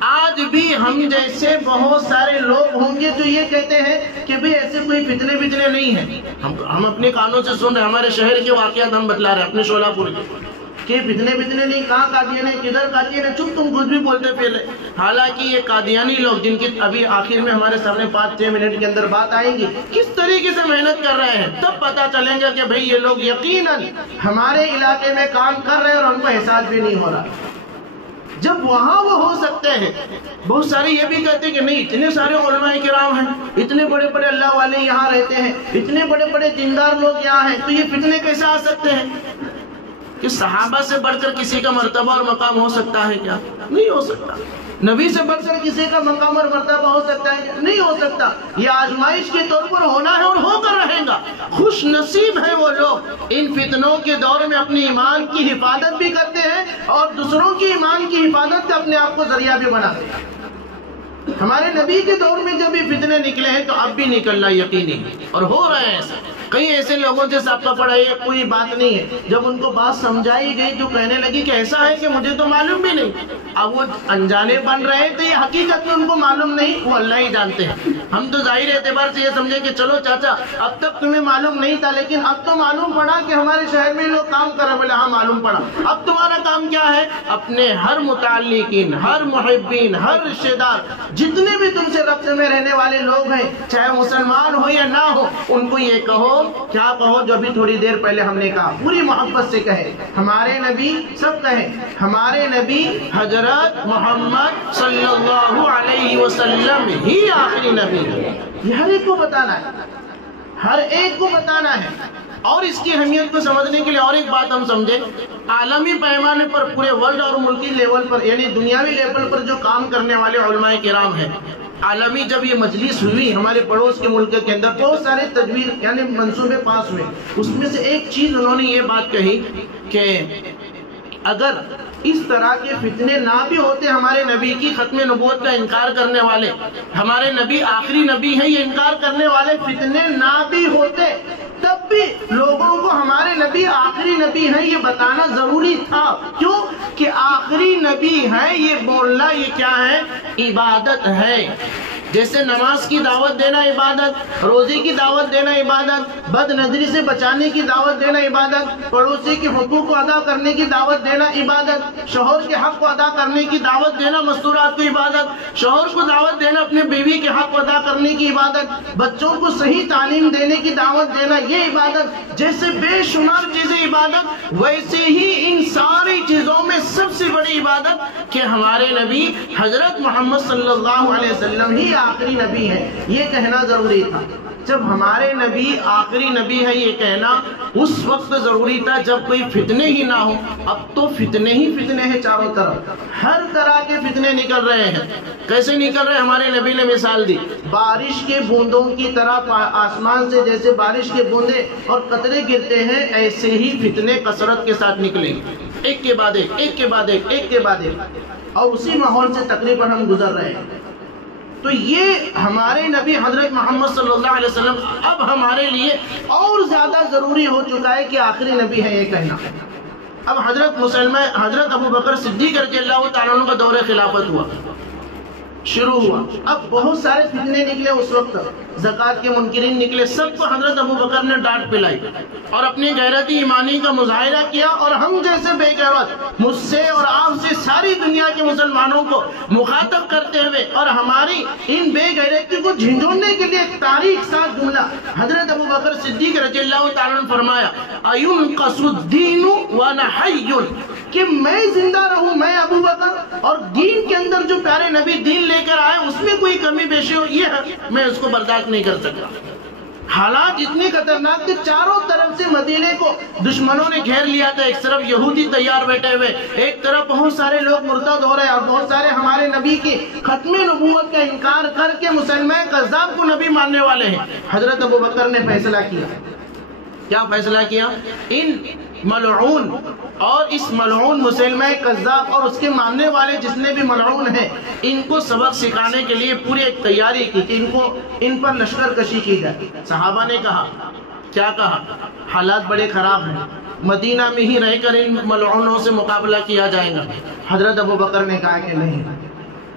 آج بھی ہم جیسے بہت سارے لوگ ہوں گے جو یہ کہتے ہیں کہ بھی ایسے کوئی فتنے نہیں ہیں۔ ہم اپنے کانوں سے سن رہے ہیں، ہمارے شہر کے واقعات ہم بتلا رہے ہیں، اپنے شولہ پور کے فتنے نہیں، کہاں قادیانی ہے، کدھر قادیانی ہے، چپ تم کچھ بھی بولتے پھر۔ حالانکہ یہ قادیانی لوگ جن کی ابھی آخر میں ہمارے سامنے 5-6 منٹ کے اندر بات آئیں گی، کس طریقے سے محنت کر رہے ہیں، تب پتا چلیں گا کہ بھئی یہ لوگ یقیناً ہمارے علاقے میں کام کر رہے ہیں اور ان کو احساس بھی نہیں ہو رہا۔ جب وہاں وہ ہو سکتے ہیں، بہت سارے یہ بھی کہتے ہیں کہ نہیں اتنے سارے علماء کرام ہیں، اتنے بڑے بڑے اللہ والے یہاں رہتے ہیں، اتنے بڑے بڑے دیندار لوگ یہاں ہیں، تو یہ فتنے کیسے آ سکتے ہیں؟ کہ صحابہ سے بڑھ کر کسی کا مرتبہ اور مقام ہو سکتا ہے کیا؟ نہیں ہو سکتا۔ نبی سے بڑھ کر کسی کا مقام اور مرتبہ ہو سکتا ہے؟ نہیں ہو سکتا۔ یہ آزمائش کے طور پر ہونا ہے اور ہو کر رہے گا۔ خوش نصیب ہے وہ لوگ ان فتنوں کے دور میں اپنے ایمان کی حفاظت بھی کرتے ہیں اور دوسروں کی ایمان کی حفاظت کا اپنے آپ کو ذریعہ بھی بناتے ہیں۔ ہمارے نبی کے دور میں جب یہ فتنے نکلے ہیں تو اب بھی نکلنا یقینی ہے، اور ہو رہے ہیں ایسا۔ کئی ایسے لوگوں سے سابقہ پڑا ہے، کوئی بات نہیں ہے، جب ان کو بات سمجھائی گئی جو کہنے لگی کہ ایسا ہے کہ مجھے تو معلوم بھی نہیں۔ اب وہ انجانے بن رہے تھے، یہ حقیقت میں ان کو معلوم نہیں، وہ اللہ ہی جانتے ہیں۔ ہم تو ظاہر اعتبار سے یہ سمجھے کہ چلو چاچا اب تک تمہیں معلوم نہیں تھا، لیکن اب تو معلوم پڑا کہ ہمارے شہر میں لوگ کام کر رہے ہیں۔ بولے ہاں معلوم پڑا۔ اب تمہارا کام کیا ہے؟ اپنے ہر متعلقین، ہر محبین، ہر رشتہ دار، جتنے بھی تم سے ربط میں رہنے والے لوگ ہیں، چاہے مسلمان ہو یا نہ ہو، ان کو یہ کہو، کیا کہو جو ابھی تھوڑی دیر پہلے ہم نے کہا، پوری محبت سے کہے۔ ہمارے نبی سب کہیں، ہمارے نبی حضرت محمد صلی اللہ علیہ وسلم ہی آخری نبی ہے۔ یہ ہر ایک کو بتانا ہے، ہر ایک کو بتانا ہے۔ اور اس کی اہمیت کو سمجھنے کے لیے اور ایک بات ہم سمجھیں، عالمی پیمانے پر پورے ورلڈ اور ملکی لیول پر یعنی دنیاوی لیول پر جو کام کرنے والے علماء کرام ہیں، عالمی جب یہ مجلس ہوئی ہمارے پڑوس کے ملک کے اندر، بہت سارے تجویز یعنی منصوبے پاس ہوئے، اس میں سے ایک چیز انہوں نے یہ بات کہی کہ اگر اس طرح کے فتنے نہ بھی ہوتے، ہمارے نبی کی ختم نبوت کا انکار کرنے والے، ہمارے نبی آخری نبی ہے یہ انکار کرنے والے فتنے نہ بھی ہوتے، تب بھی لوگوں کو ہمارے نبی آخری نبی ہیں یہ بتانا ضروری تھا۔ کیوں کہ آخری نبی ہے یہ بولنا، یہ کیا ہے؟ عبادت ہے۔ جیسے نماز کی دعوت دینا عبادت، روزے کی دعوت دینا عبادت، بد نظری سے بچانے کی دعوت دینا عبادت، پڑوسی کے حقوق کو ادا کرنے کی دعوت دینا عبادت، شوہر کے حق کو ادا کرنے کی دعوت دینا مستورات کی عبادت، شوہر کو دعوت دینا اپنے بیوی کے حق کو ادا کرنے کی عبادت، بچوں کو صحیح تعلیم دینے کی دعوت دینا یہ عبادت۔ جیسے بے شمار چیزیں عبادت، ویسے ہی ان ساری چیزوں میں سب سے بڑی عبادت کہ ہمارے نبی حضرت محمد صلی اللہ علیہ وسلم ہی آخری نبی ہیں، یہ کہنا ضروری تھا۔ جب ہمارے نبی آخری نبی ہے یہ کہنا اس وقت ضروری تھا جب کوئی فتنے ہی نہ ہو۔ اب تو فتنے ہی فتنے ہیں چاروں طرف، ہر طرح کے فتنے نکل رہے ہیں۔ کیسے نکل رہے ہیں؟ ہمارے نبی نے مثال دی، بارش کے بوندوں کی طرح آسمان سے جیسے بارش کے بوندے اور قطرے گرتے ہیں، ایسے ہی فتنے کثرت کے ساتھ نکلیں گے، ایک کے بعد ایک، ایک کے بعد ایک، ایک کے بعد ایک، اور اسی ماحول سے تقریباً ہم گزر رہے ہیں۔ تو یہ ہمارے نبی حضرت محمد صلی اللہ علیہ وسلم اب ہمارے لیے اور زیادہ ضروری ہو چکا ہے کہ آخری نبی ہے یہ کہنا۔ اب حضرت ابو بکر صدیق رضی اللہ تعالیٰ عنہ کا دور خلافت ہوا، شروع ہوا۔ اب بہت سارے فتنے نکلے اس وقت، زکوٰۃ کے منکرین نکلے، سب کو حضرت ابو بکر نے ڈانٹ پلائی اور اپنی غیرت ایمانی کا مظاہرہ کیا، اور ہم جیسے بے غیرت مجھ سے اور آپ سے ساری دنیا کے مسلمانوں کو مخاطب کرتے ہوئے اور ہماری ان بے غیرتی کو جھنجھوڑنے کے لیے ایک تاریخ ساز جملہ حضرت ابو بکر صدیق رضی اللہ تعالیٰ عنہ فرمایا، اَيُنْقَصُ الدِّينُ وَأَنَا حَيٌّ، کہ میں زندہ رہوں، میں ابو بکر، اور دین کے اندر جو پیارے نبی دین لے کر آئے اس میں کوئی کمی بیشی ہو، یہ میں اس کو برداشت نہیں کر سکتا۔ حالات اتنے خطرناک کہ چاروں طرف سے مدینے کو دشمنوں نے گھیر لیا تھا، ایک طرف یہودی تیار بیٹھے ہوئے، ایک طرف بہت سارے لوگ مرتد ہو رہے اور بہت سارے ہمارے نبی کی ختم نبوت کا انکار کر کے مسلمان کذاب کو نبی ماننے والے ہیں۔ حضرت ابو بکر نے فیصلہ کیا، کیا فیصلہ کیا؟ ان ملعون اور اس ملعون مسلمہ کذاب اور اس کے ماننے والے جتنے بھی ملعون ہیں، ان کو سبق سکھانے کے لیے پوری ایک تیاری کی کہ ان پر لشکر کشی کی جائے۔ صحابہ نے کہا، کیا کہا؟ حالات بڑے خراب ہیں، مدینہ میں ہی رہ کر ان ملعونوں سے مقابلہ کیا جائے گا۔ حضرت ابو بکر نے کہا کہ نہیں،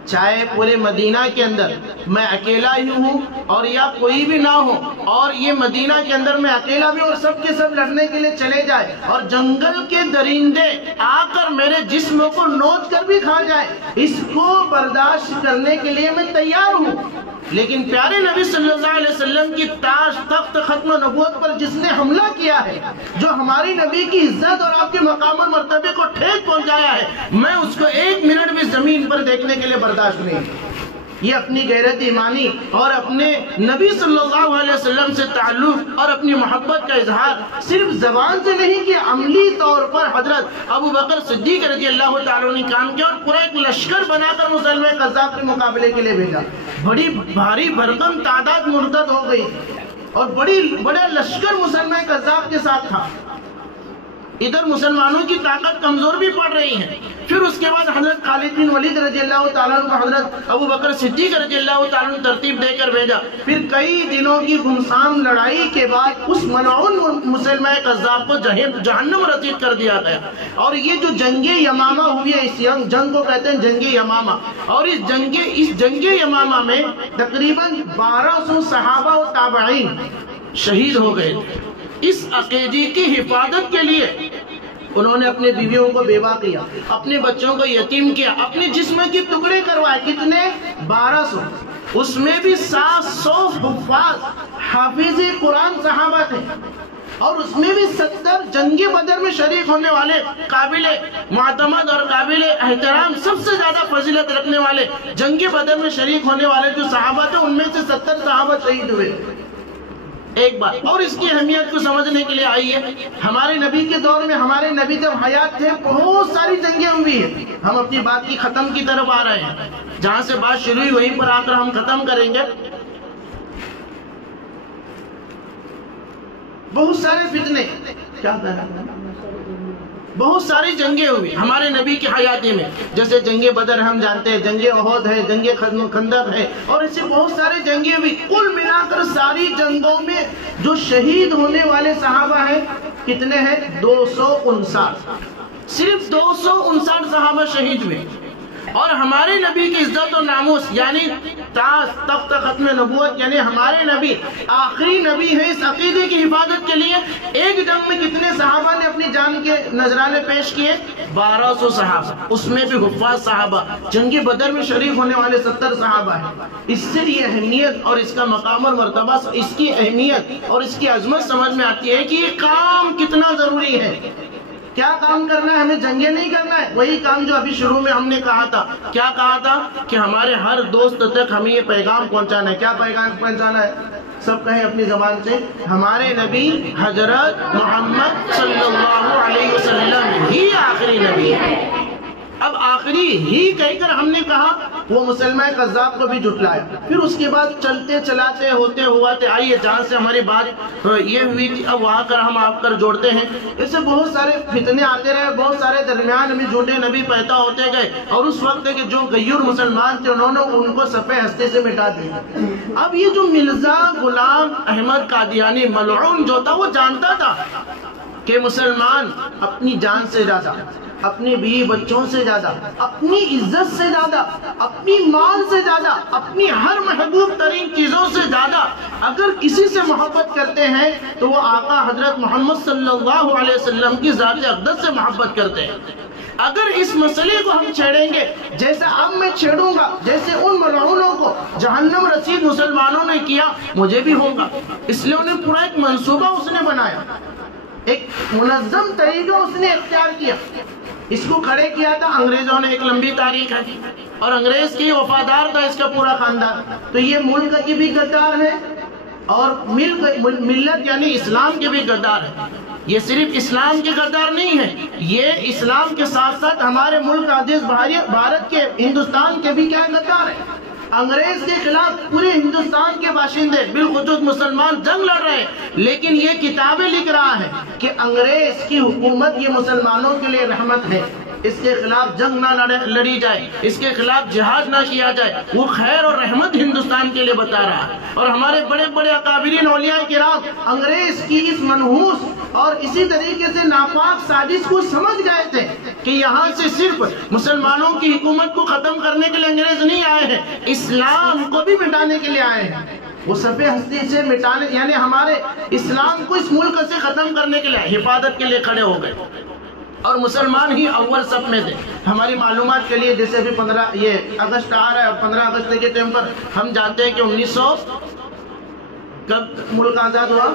چاہے پورے مدینہ کے اندر میں اکیلا ہی ہوں اور یا کوئی بھی نہ ہو، اور یہ مدینہ کے اندر میں اکیلا بھی اور سب کے سب لڑنے کے لیے چلے جائے اور جنگل کے درندے آ کر میرے جسم کو نوچ کر بھی کھا جائے، اس کو برداشت کرنے کے لیے میں تیار ہوں، لیکن پیارے نبی صلی اللہ علیہ وسلم کی تاج تخت ختم نبوت پر جس نے حملہ کیا ہے، جو ہماری نبی کی عزت اور آپ کے مقام اور مرتبے کو ٹھیس پہنچایا ہے، میں اس کو ایک منٹ بھی زمین پر دیکھنے کے لیے برداشت نہیں۔ یہ اپنی غیرت ایمانی اور اپنے نبی صلی اللہ علیہ وسلم سے تعلق اور اپنی محبت کا اظہار صرف زبان سے نہیں کیا، عملی طور پر حضرت ابو بکر صدیق رضی اللہ تعالیٰ نے کام کیا اور پورا ایک لشکر بنا کر مسلمان قذاب کے مقابلے کے لیے بھیجا۔ بڑی بھاری بھرکم تعداد مرتد ہو گئی اور بڑا لشکر مسلمان قذاب کے ساتھ تھا۔ ادھر مسلمانوں کی طاقت کمزور بھی پڑ رہی ہے۔ پھر اس کے بعد حضرت خالد بن ولید رضی اللہ تعالیٰ عنہ کو حضرت ابو بکر صدیق رضی اللہ تعالیٰ عنہ ترتیب دے کر بھیجا۔ پھر کئی دنوں کی گمسام لڑائی کے بعد اس ملعون مسلمہ قذاب کو جہنم رسید کر دیا گیا، اور یہ جو جنگ یمامہ ہوئی ہے، اس جنگ کو کہتے ہیں جنگ یمامہ، اور اس جنگ یمامہ میں تقریباً 1200 صحابہ و تابعین شہید ہو گئے تھے۔ اس عقیدے کی حفاظت کے لیے انہوں نے اپنے بیویوں کو بیوہ کیا، اپنے بچوں کو یتیم کیا، اپنے جسم کے ٹکڑے کروائے۔ کتنے؟ 1200۔ اس میں بھی 700 حفاظ حافظ قرآن صحابہ تھے، اور اس میں بھی 70 جنگ بدر میں شریک ہونے والے قابل معتمد اور قابل احترام سب سے زیادہ فضیلت رکھنے والے جنگ بدر میں شریک ہونے والے جو صحابہ تھے، ان میں سے 70 صحابہ شہید ہوئے۔ ایک بات اور اس کی اہمیت کو سمجھنے کے لیے آئیے، ہمارے نبی کے دور میں، ہمارے نبی جب حیات تھے، بہت ساری جنگیں ہوئی ہیں۔ ہم اپنی بات کی ختم کی طرف آ رہے ہیں، جہاں سے بات شروع ہوئی وہیں پر آ کر ہم ختم کریں گے۔ بہت سارے فتنے، کیا کہہ رہا ہے؟ بہت ساری جنگیں ہوئی ہمارے نبی کی حیاتی میں، جیسے جنگ بدر ہم جانتے ہیں، جنگ احد ہے، جنگ خندق ہے، اور ایسے بہت سارے جنگیں ہوئی۔ کل ملا کر ساری جنگوں میں جو شہید ہونے والے صحابہ ہیں کتنے ہیں؟ 259۔ صرف 259 صحابہ شہید ہوئے، اور ہمارے نبی کی عزت و ناموس یعنی تاج تخت ختم نبوت، یعنی ہمارے نبی آخری نبی ہے، اس عقیدے کی حفاظت کے لیے ایک جنگ میں کتنے صحابہ نے اپنی جان کے نذرانے پیش کیے؟ 1200 صحابہ، اس میں بھی حفاظ صحابہ، جنگ بدر میں شریک ہونے والے 70 صحابہ ہیں۔ اس سے یہ اہمیت اور اس کا مقام اور مرتبہ، اس کی اہمیت اور اس کی عظمت سمجھ میں آتی ہے کہ یہ کام کتنا ضروری ہے۔ کیا کام کرنا ہے؟ ہمیں جنگیں نہیں کرنا ہے، وہی کام جو ابھی شروع میں ہم نے کہا تھا. کیا کہا تھا؟ کہ ہمارے ہر دوست تک ہمیں یہ پیغام پہنچانا ہے. کیا پیغام پہنچانا ہے؟ سب کہیں اپنی زبان سے، ہمارے نبی حضرت محمد صلی اللہ علیہ وسلم ہی آخری نبی ہے. اب آخری ہی کہہ کر ہم نے کہا وہ مسلمان قذاب کو بھی جھٹلایا. پھر اس کے بعد چلتے چلاتے ہوتے ہوتے آئیے جہاں سے ہماری بات یہ ہوئی تھی اب وہاں کر ہم آپ کر جوڑتے ہیں. ایسے بہت سارے فتنے آتے رہے، بہت سارے درمیان میں جھوٹے نبی پیدا ہوتے گئے، اور اس وقت کہ جو غیور مسلمان تھے انہوں نے ان کو صفحے ہستے سے مٹا دیا. اب یہ جو مرزا غلام احمد قادیانی ملعون جو تھا وہ جانتا تھا کہ مسلمان اپنی جان سے زیادہ، اپنی بیوی بچوں سے زیادہ، اپنی عزت سے زیادہ، اپنی مال سے زیادہ، اپنی ہر محبوب ترین چیزوں سے زیادہ اگر کسی سے محبت کرتے ہیں تو وہ آقا حضرت محمد صلی اللہ علیہ وسلم کی ذات اقدس سے محبت کرتے ہیں. اگر اس مسئلے کو ہم چھیڑیں گے جیسے اب میں چھیڑوں گا، جیسے ان ملعونوں کو جہنم رسید مسلمانوں نے کیا مجھے بھی ہوگا. اس لیے انہیں پورا ایک منصوبہ اس نے بنایا، ایک منظم طریقہ اس نے اختیار کیا. اس کو کھڑے کیا تھا انگریزوں نے، ایک لمبی تاریخ ہے، اور انگریز کی وفادار تھا اس کا پورا خاندان. تو یہ ملک کی بھی غدار ہے اور ملت یعنی اسلام کے بھی غدار ہے. یہ صرف اسلام کے غدار نہیں ہے، یہ اسلام کے ساتھ ساتھ ہمارے ملک عزیز بھارت کے، ہندوستان کے بھی کیا غدار ہے. انگریز کے خلاف پورے ہندوستان کے باشندے بالخصوص مسلمان جنگ لڑ رہے ہیں، لیکن یہ کتابیں لکھ رہا ہے کہ انگریز کی حکومت یہ مسلمانوں کے لیے رحمت ہے، اس کے خلاف جنگ نہ لڑی جائے، اس کے خلاف جہاد نہ کیا جائے. وہ خیر اور رحمت ہندوستان کے لیے بتا رہا ہے. اور ہمارے بڑے بڑے اکابرین اولیاء کرام انگریز کی اس منحوس اور اسی طریقے سے ناپاک سازش کو سمجھ گئے تھے کہ یہاں سے صرف مسلمانوں کی حکومت کو ختم کرنے کے لیے انگریز نہیں آئے ہیں، اسلام کو بھی مٹانے کے لیے آئے ہیں. وہ صفحے ہستی سے مٹانے یعنی ہمارے اسلام کو اس ملک سے ختم کرنے کے لیے، حفاظت کے لیے کھڑے ہو گئے. اور مسلمان ہی اول صف میں تھے. ہماری معلومات کے لیے جیسے ابھی 15 اگست آ رہا ہے، 15 اگست کے ٹائم پر ہم جانتے ہیں کہ 1900 کب ملک آزاد ہوا؟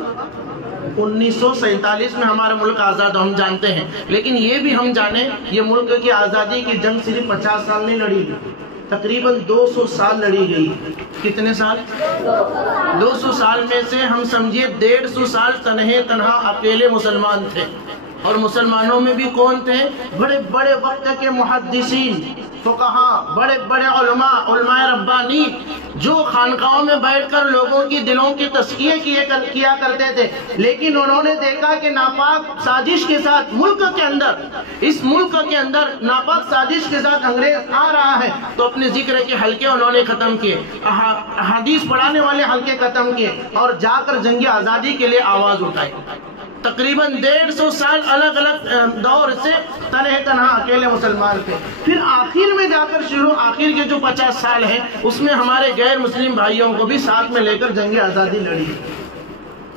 1947 میں ہمارا ملک آزاد ہم جانتے ہیں. لیکن یہ بھی ہم جانیں یہ ملک کی آزادی کی جنگ صرف 50 سال نہیں لڑی گئی، تقریباً 200 سال لڑی گئی. کتنے سال؟ 200 سال میں سے ہم سمجھیے 150 سال تنہا اکیلے مسلمان تھے. اور مسلمانوں میں بھی کون تھے؟ بڑے بڑے وقت کے محدثین، فقہاء، بڑے بڑے علماء ربانی جو خانقاہوں میں بیٹھ کر لوگوں کی دلوں کی تزکیہ کیا کرتے تھے. لیکن انہوں نے دیکھا کہ ناپاک سازش کے ساتھ اس ملک کے اندر ناپاک سازش کے ساتھ انگریز آ رہا ہے، تو اپنے ذکر کے حلقے انہوں نے ختم کیے، حدیث پڑھانے والے حلقے ختم کیے، اور جا کر جنگ آزادی کے لیے آواز اٹھائی. تقریباً 150 سال الگ الگ دور سے تنہا اکیلے مسلمان تھے. پھر آخر میں جا کر آخر کے جو 50 سال ہیں اس میں ہمارے غیر مسلم بھائیوں کو بھی ساتھ میں لے کر جنگ آزادی لڑی.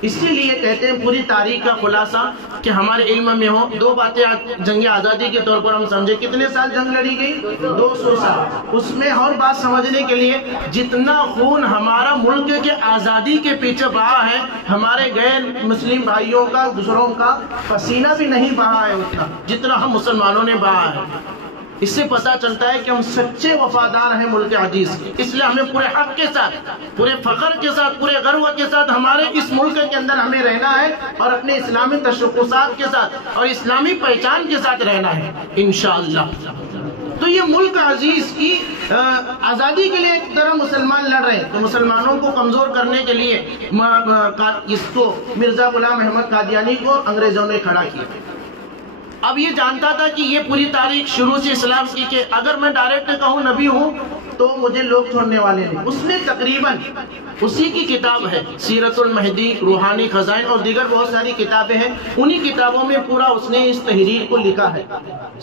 اسی لیے کہتے ہیں پوری تاریخ کا خلاصہ کہ ہمارے علم میں ہو. 2 باتیں جنگ آزادی کے طور پر ہم سمجھے. کتنے سال جنگ لڑی گئی؟ 200 سال. اس میں اور بات سمجھنے کے لیے جتنا خون ہمارا ملک کے آزادی کے پیچھے بہا ہے، ہمارے غیر مسلم بھائیوں کا، دوسروں کا پسینہ بھی نہیں بہا ہے اتنا جتنا ہم مسلمانوں نے بہا ہے. اس سے پتہ چلتا ہے کہ ہم سچے وفادار ہیں ملک عزیز کے. اس لیے ہمیں پورے حق کے ساتھ، پورے فخر کے ساتھ، پورے غرو کے ساتھ ہمارے اس ملک کے اندر ہمیں رہنا ہے، اور اپنے اسلامی تشخصات کے ساتھ اور اسلامی پہچان کے ساتھ رہنا ہے انشاءاللہ. تو یہ ملک عزیز کی آزادی کے لیے ایک طرح مسلمان لڑ رہے ہیں، تو مسلمانوں کو کمزور کرنے کے لیے اس کو مرزا غلام احمد قادیانی کو انگریزوں نے کھڑا کیا. اب یہ جانتا تھا کہ یہ پوری تاریخ شروع سے اسلام کی، کہ اگر میں ڈائریکٹ کہوں نبی ہوں تو مجھے لوگ چھوڑنے والے نہیں. اس نے تقریباً اسی کی کتاب ہے سیرت المہدی، روحانی خزائن اور دیگر بہت ساری کتابیں ہیں. انہی کتابوں میں پورا اس نے اس تحریر کو لکھا ہے،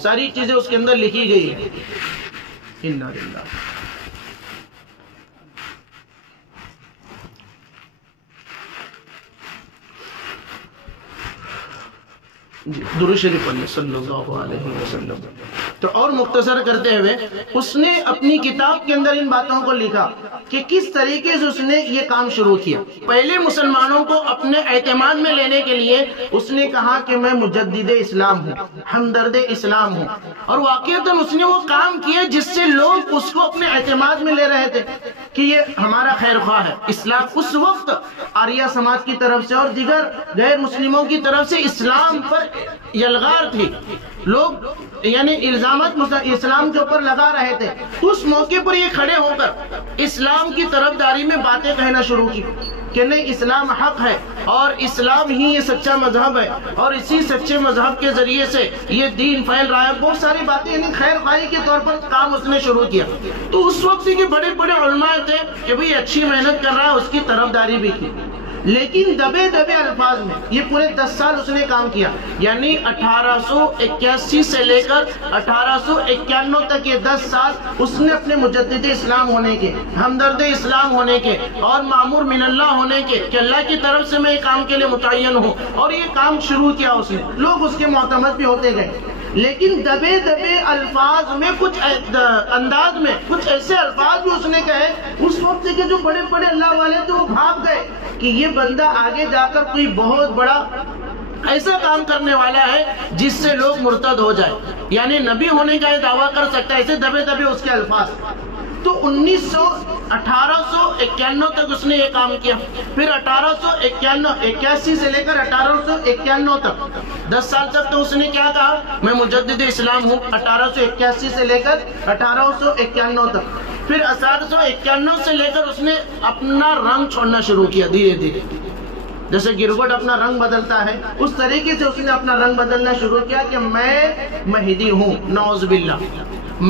ساری چیزیں اس کے اندر لکھی گئی ہیں. انا للہ. درود شریف پڑھیے صلی اللہ علیہ وسلم۔ تو اور مختصر کرتے ہوئے اس نے اپنی کتاب کے اندر ان باتوں کو لکھا کہ کس طریقے سے اس نے یہ کام شروع کیا۔ پہلے مسلمانوں کو اپنے اعتماد میں لینے کے لیے اس نے کہا کہ میں مجدد اسلام ہوں، ہمدرد اسلام ہوں، اور واقعتاً اس نے وہ کام کیا جس سے لوگ اس کو اپنے اعتماد میں لے رہے تھے کہ یہ ہمارا خیر خواہ ہے۔ اسلام اس وقت آریہ سماج کی طرف سے اور دیگر غیر مسلموں کی طرف سے اسلام پر یلغار تھی، لوگ یعنی الزامات اسلام کے اوپر لگا رہے تھے۔ اس موقع پر یہ کھڑے ہو کر اسلام کی طرفداری میں باتیں کہنا شروع کی کہ نہیں، اسلام حق ہے اور اسلام ہی یہ سچا مذہب ہے، اور اسی سچے مذہب کے ذریعے سے یہ دین پھیل رہا ہے۔ بہت ساری باتیں یعنی خیر خواہی کے طور پر کام اس نے شروع کیا۔ تو اس وقت کے بڑے بڑے علماء تھے کہ بھئی اچھی محنت کر رہا ہے، اس کی طرفداری بھی کی، لیکن دبے دبے الفاظ میں یہ پورے 10 سال اس نے کام کیا، یعنی 1881 سے لے کر 1891 تک یہ 10 سال اس نے اپنے مجدد اسلام ہونے کے، ہمدرد اسلام ہونے کے اور معمور من اللہ ہونے کے کہ اللہ کی طرف سے میں یہ کام کے لیے متعین ہوں، اور یہ کام شروع کیا اس نے۔ لوگ اس کے معتمد بھی ہوتے گئے، لیکن دبے دبے الفاظ میں کچھ انداز میں کچھ ایسے الفاظ بھی اس نے کہے اس وقت کے جو بڑے بڑے اللہ والے تھے وہ بھاگ گئے کہ یہ بندہ آگے جا کر کوئی بہت بڑا ایسا کام کرنے والا ہے جس سے لوگ مرتد ہو جائے، یعنی نبی ہونے کا یہ دعویٰ کر سکتا ہے۔ ایسے دبے دبے اس کے الفاظ۔ تو 1891 تک اس نے یہ کام کیا، پھر 1881 سے لے کر 1891 تک 10 سال تک تو اس نے کیا کہا، میں مجدد اسلام ہوں، 1881 سے لے کر 1891 تک۔ پھر 1891 سے لے کر اس نے اپنا رنگ چھوڑنا شروع کیا دھیرے دھیرے، جیسے گرگٹ اپنا رنگ بدلتا ہے اس طریقے سے اس نے اپنا رنگ بدلنا شروع کیا کہ میں مہدی ہوں، نعوذ باللہ،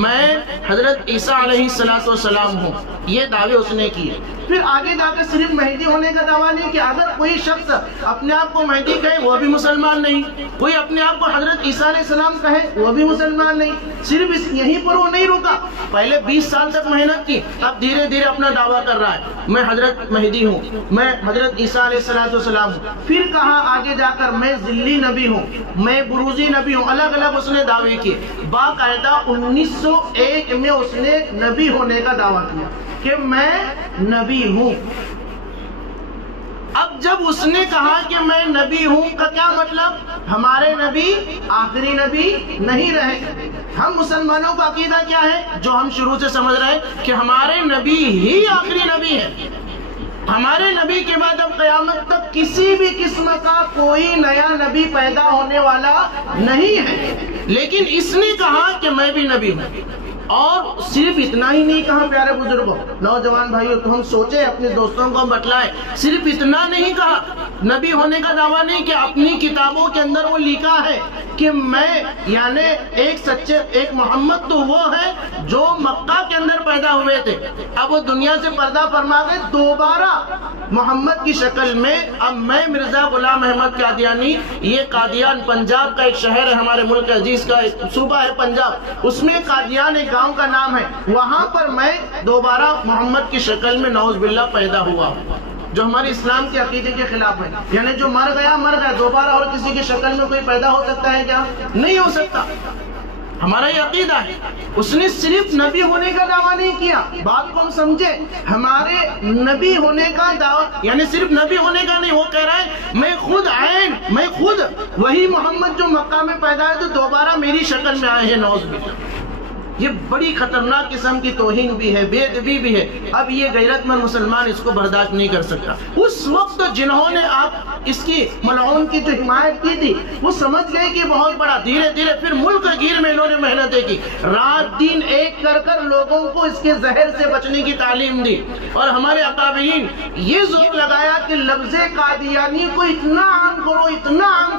میں حضرت عیسیٰ علیہ السلام ہوں، یہ دعوے اس نے کیے۔ پھر آگے جا کر صرف مہدی ہونے کا دعویٰ نہیں کہ اگر کوئی شخص اپنے آپ کو مہدی کہے وہ بھی مسلمان نہیں، کوئی اپنے آپ کو حضرت عیسیٰ علیہ السلام کہے وہ بھی مسلمان نہیں۔ صرف یہیں پر وہ نہیں رکا، پہلے 20 سال تک محنت کی، اب دھیرے دھیرے اپنا دعویٰ کر رہا ہے میں حضرت مہدی ہوں، میں حضرت عیسیٰ علیہ السلام ہوں۔ پھر کہا آگے جا کر میں ذلی نبی ہوں، میں بروزی نبی ہوں، الگ الگ اس نے دعوے کیے۔ باقاعدہ 1901 میں اس نے نبی ہونے کا دعویٰ کیا کہ میں نبی ہوں۔ اب جب اس نے کہا کہ میں نبی ہوں کا کیا مطلب، ہمارے نبی آخری نبی نہیں رہے۔ ہم مسلمانوں کا عقیدہ کیا ہے جو ہم شروع سے سمجھ رہے ہیں کہ ہمارے نبی ہی آخری نبی ہے، ہمارے نبی کے بعد اب قیامت تک کسی بھی قسم کا کوئی نیا نبی پیدا ہونے والا نہیں ہے۔ لیکن اس نے کہا کہ میں بھی نبی ہوں، اور صرف اتنا ہی نہیں کہا پیارے بزرگوں، نوجوان بھائیوں، تو ہم سوچیں اپنے دوستوں کو بتلائیں، صرف اتنا نہیں کہا، نبی ہونے کا دعویٰ نہیں کہ اپنی کتابوں کے اندر وہ لکھا ہے کہ میں یعنی ایک محمد تو وہ ہے جو مکہ کے اندر پیدا ہوئے تھے، اب وہ دنیا سے پردہ فرما گئے، دوبارہ محمد کی شکل میں اب میں مرزا غلام احمد قادیانی، یہ قادیان پنجاب کا ایک شہر ہے، ہمارے ملک عزیز کا ایک صوبہ ہے پنجاب، اس میں قادیان ایک گاؤں کا نام ہے، وہاں پر میں دوبارہ محمد کی شکل میں نعوذ باللہ پیدا ہوا ہوں، جو ہمارے اسلام کے عقیدے کے خلاف ہے۔ یعنی جو مر گیا دوبارہ اور کسی کی شکل میں کوئی پیدا ہو سکتا ہے کیا؟ نہیں ہو سکتا، ہمارا یہ عقیدہ ہے۔ اس نے صرف نبی ہونے کا دعویٰ نہیں کیا، بات کو ہم سمجھے، ہمارے نبی ہونے کا دعویٰ یعنی صرف نبی ہونے کا نہیں، وہ کہہ رہا ہے میں خود وہی محمد جو مکہ میں پیدا ہے تو دوبارہ میری شکل میں آئے ہیں، نعوذ باللہ۔ یہ بڑی خطرناک قسم کی توہین بھی ہے، بے ادبی بھی ہے۔ اب یہ غیرت مند مسلمان اس کو برداشت نہیں کر سکتا۔ اس وقت جنہوں نے آپ اس کی ملعون کی جو حمایت کی تھی وہ سمجھ گئے کہ بہت بڑا، دھیرے دھیرے پھر ملک گیر میں انہوں نے محنتیں کی، رات دن ایک کر کر لوگوں کو اس کے زہر سے بچنے کی تعلیم دی، اور ہمارے اکابرین یہ زور لگایا کہ لفظ قادیانی کو اتنا عام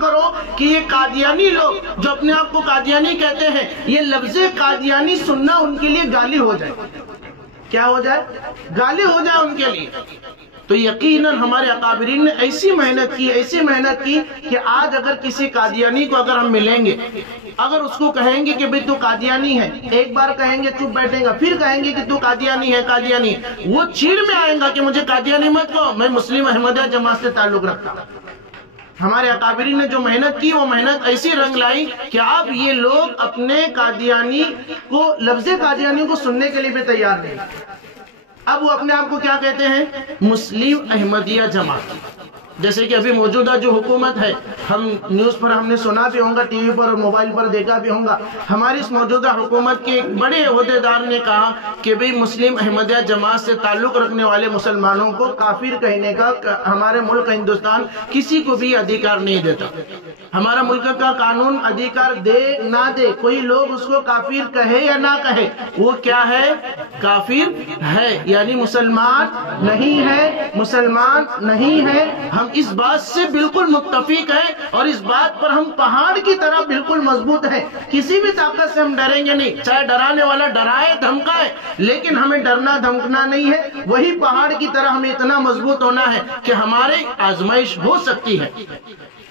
کرو کہ یہ قادیانی لوگ جو اپنے آپ کو قادیانی کہتے ہیں، یہ لفظ قادیانی سننا ان کے لیے گالی ہو جائے۔ کیا ہو جائے؟ گالی ہو جائے ان کے لیے۔ تو یقیناً ہمارے اکابرین نے ایسی محنت کی کہ آج اگر کسی قادیانی کو اگر ہم ملیں گے، اگر اس کو کہیں گے کہ بھئی تو قادیانی ہے، ایک بار کہیں گے چپ بیٹھیں گا، پھر کہیں گے کہ تو قادیانی ہے، وہ چیڑ میں آئیں گا کہ مجھے قادیانی مت کہو، میں مسلم احمدیہ جماعت سے تعلق رکھتا۔ ہمارے اکابرین نے جو محنت کی وہ محنت ایسی رنگ لائی کہ اب یہ لوگ اپنے قادیانی کو، لفظ قادیانی کو سننے کے لیے بھی تیار نہیں. اب وہ اپنے آپ کو کیا کہتے ہیں؟ مسلم احمدیہ جماعت. جیسے کہ ابھی موجودہ جو حکومت ہے، ہم نیوز پر ہم نے سنا بھی ہوگا، ٹی وی پر اور موبائل پر دیکھا بھی ہوگا، ہماری اس موجودہ حکومت کے ایک بڑے عہدیدار نے کہا کہ بھئی مسلم احمدیہ جماعت سے تعلق رکھنے والے مسلمانوں کو کافر کہنے کا ہمارے ملک ہندوستان کسی کو بھی ادھیکار نہیں دیتا. ہمارا ملک کا قانون ادھیکار دے نہ دے، کوئی لوگ اس کو کافر کہے یا نہ کہے، وہ کیا ہے؟ کافر ہے، یعنی مسلمان نہیں ہے، مسلمان نہیں ہے. ہم اس بات سے بالکل متفق ہیں اور اس بات پر ہم پہاڑ کی طرح بالکل مضبوط ہیں. کسی بھی طاقت سے ہم ڈریں گے نہیں، چاہے ڈرانے والا ڈرائے دھمکائے، لیکن ہمیں ڈرنا دھمکنا نہیں ہے. وہی پہاڑ کی طرح ہمیں اتنا مضبوط ہونا ہے کہ ہمارے آزمائش ہو سکتی ہے،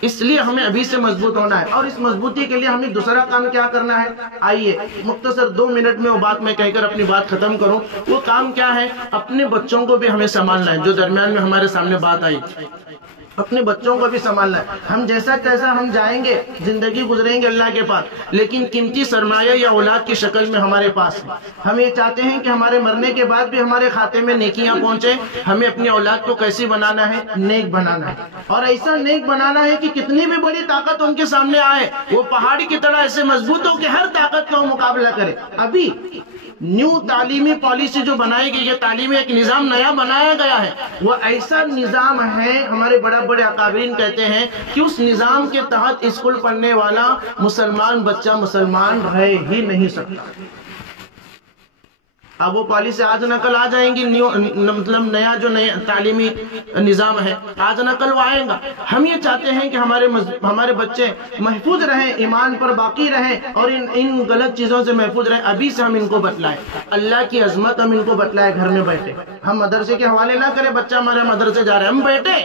اس لیے ہمیں ابھی سے مضبوط ہونا ہے. اور اس مضبوطی کے لیے ہمیں دوسرا کام کیا کرنا ہے؟ آئیے مختصر 2 منٹ میں وہ بات میں کہہ کر اپنی بات ختم کروں. وہ کام کیا ہے؟ اپنے بچوں کو بھی ہمیں سنبھالنا ہے. جو درمیان میں ہمارے سامنے بات آئی، اپنے بچوں کو بھی سنبھالنا ہے. ہم جیسا کیسا ہم جائیں گے، زندگی گزریں گے اللہ کے پاس، لیکن قیمتی سرمایہ یا اولاد کی شکل میں ہمارے پاس ہے. ہم یہ چاہتے ہیں کہ ہمارے مرنے کے بعد بھی ہمارے کھاتے میں نیکیاں پہنچے. ہمیں اپنی اولاد کو کیسی بنانا ہے؟ نیک بنانا ہے. اور ایسا نیک بنانا ہے کہ کتنی بھی بڑی طاقت ان کے سامنے آئے، وہ پہاڑی کی طرح ایسے مضبوط ہو کہ ہر طاقت کا وہ مقابلہ کرے. ابھی نیو تعلیمی پالیسی جو بنائی گئی ہے، تعلیمی ایک نظام نیا بنایا گیا ہے، وہ ایسا نظام ہے، ہمارے بڑے اکابرین کہتے ہیں کہ اس نظام کے تحت اسکول پڑھنے والا مسلمان بچہ مسلمان رہ ہی نہیں سکتا. اب وہ پالیسی آج نہ کل آ جائیں گی، مطلب نیا جو نیا تعلیمی نظام ہے آج نہ کل وہ آئے گا. ہم یہ چاہتے ہیں کہ ہمارے بچے محفوظ رہیں، ایمان پر باقی رہیں اور ان غلط چیزوں سے محفوظ رہیں. ابھی سے ہم ان کو بتلائیں اللہ کی عظمت، ہم ان کو بتلائیں گھر میں بیٹھے. ہم مدرسے کے حوالے نہ کریں بچہ ہمارے مدرسے جا رہے ہیں، ہم بیٹھے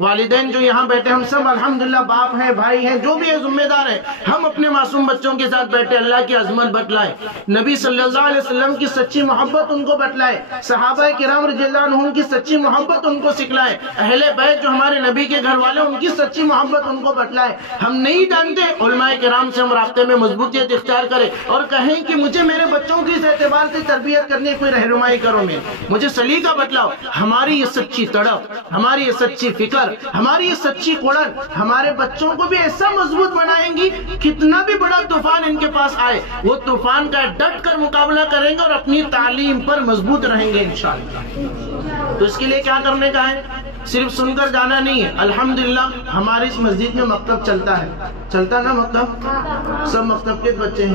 والدین جو یہاں بیٹھے ہم سب الحمدللہ باپ ہیں، بھائی ہیں، جو بھی ہے ذمہ دار ہیں، ہم اپنے معصوم بچوں کے ساتھ بیٹھے اللہ کی عظمت بتلائیں، نبی صلی اللہ علیہ وسلم کی سچی محبت ان کو بتلائیں، صحابہ کرام رضی اللہ عنہم کی سچی محبت ان کو سکھلائیں، اہل بیت جو ہمارے نبی کے گھر والے ان کی سچی محبت ان کو بتلائیں. ہم نہیں جانتے، علماء کرام سے ہم رابطے میں مضبوطیت اختیار کریں اور کہیں کہ مجھے میرے بچوں کی اس اعتبار سے تربیت کرنے کوئی رہنمائی کرو، مجھے سلیقہ بتلاؤ. ہماری یہ سچی تڑپ، ہماری یہ سچی فکر، ہماری یہ سچی قرآن ہمارے بچوں کو بھی ایسا مضبوط بنائیں گی، کتنا بھی بڑا طوفان ان کے پاس آئے وہ طوفان کا ڈٹ کر مقابلہ کریں گے اور اپنی تعلیم پر مضبوط رہیں گے انشاءاللہ. تو اس کے لیے کیا کرنے کا ہے؟ صرف سن کر جانا نہیں ہے. الحمدللہ ہماری اس مسجد میں مکتب چلتا ہے، چلتا نا مکتب؟ سب مکتب کے بچے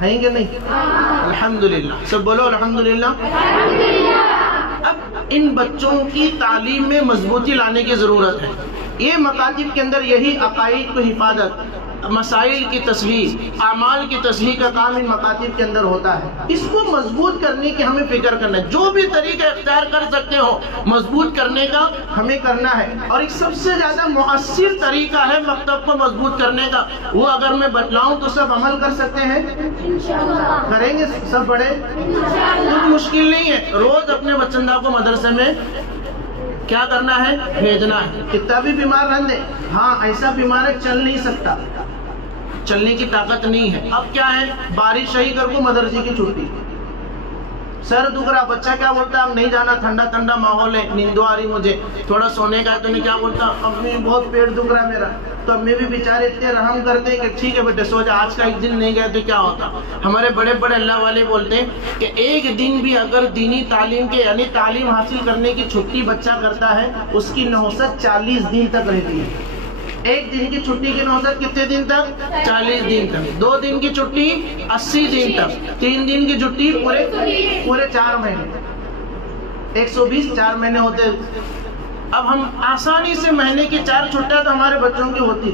ہیں کہ نہیں؟ الحمدللہ سب بولو الحمدللہ. اب ان بچوں کی تعلیم میں مضبوطی لانے کی ضرورت ہے. یہ مکاتب کے اندر یہی عقائد کو حفاظت، مسائل کی تصحیح، اعمال کی تصحیح کا کام ان مکاتب کے اندر ہوتا ہے. اس کو مضبوط کرنے کی ہمیں فکر کرنا ہے، جو بھی طریقہ اختیار کر سکتے ہو مضبوط کرنے کا ہمیں کرنا ہے. اور ایک سب سے زیادہ مؤثر طریقہ ہے مکتب کو مضبوط کرنے کا، وہ اگر میں بتلاؤں تو سب عمل کر سکتے ہیں؟ کریں گے سب بڑے؟ کچھ مشکل نہیں ہے. روز اپنے بچندہ کو مدرسے میں کیا کرنا ہے؟ بھیجنا ہے. کتنا بھی بیمار رہ دے، ہاں ایسا بیمار ہے چل نہیں سکتا، چلنے کی طاقت نہیں ہے، اب کیا ہے؟ بارش رہی کر کو مدرسے کی چھٹی، سر دکھ رہا، بچہ کیا بولتا ہے اب نہیں جانا، ٹھنڈا ٹھنڈا ماحول ہے، نیندو آ رہی مجھے، تھوڑا سونے کا ہے. تو نہیں کیا بولتا؟ امی بہت پیٹ دکھ رہا میرا. تو امی بھی بیچارے اتنے رحم کرتے ہیں کہ ٹھیک ہے بیٹے سو جا، آج کا ایک دن نہیں گیا تو کیا ہوتا. ہمارے بڑے بڑے اللہ والے بولتے ہیں کہ ایک دن بھی اگر دینی تعلیم کے یعنی تعلیم حاصل کرنے کی چھٹی بچہ کرتا ہے، اس کی نحوست 40 دن تک رہتی ہے. ایک دن کی چھٹی کی نحوست کتنے دن تک؟ 40 دن تک. 2 دن کی چھٹی 80 دن تک. 3 دن کی چھٹی پورے 4 مہینے، 120 4 مہینے ہوتے. اب ہم آسانی سے مہینے کی 4 چھٹیاں تو ہمارے بچوں کی ہوتی.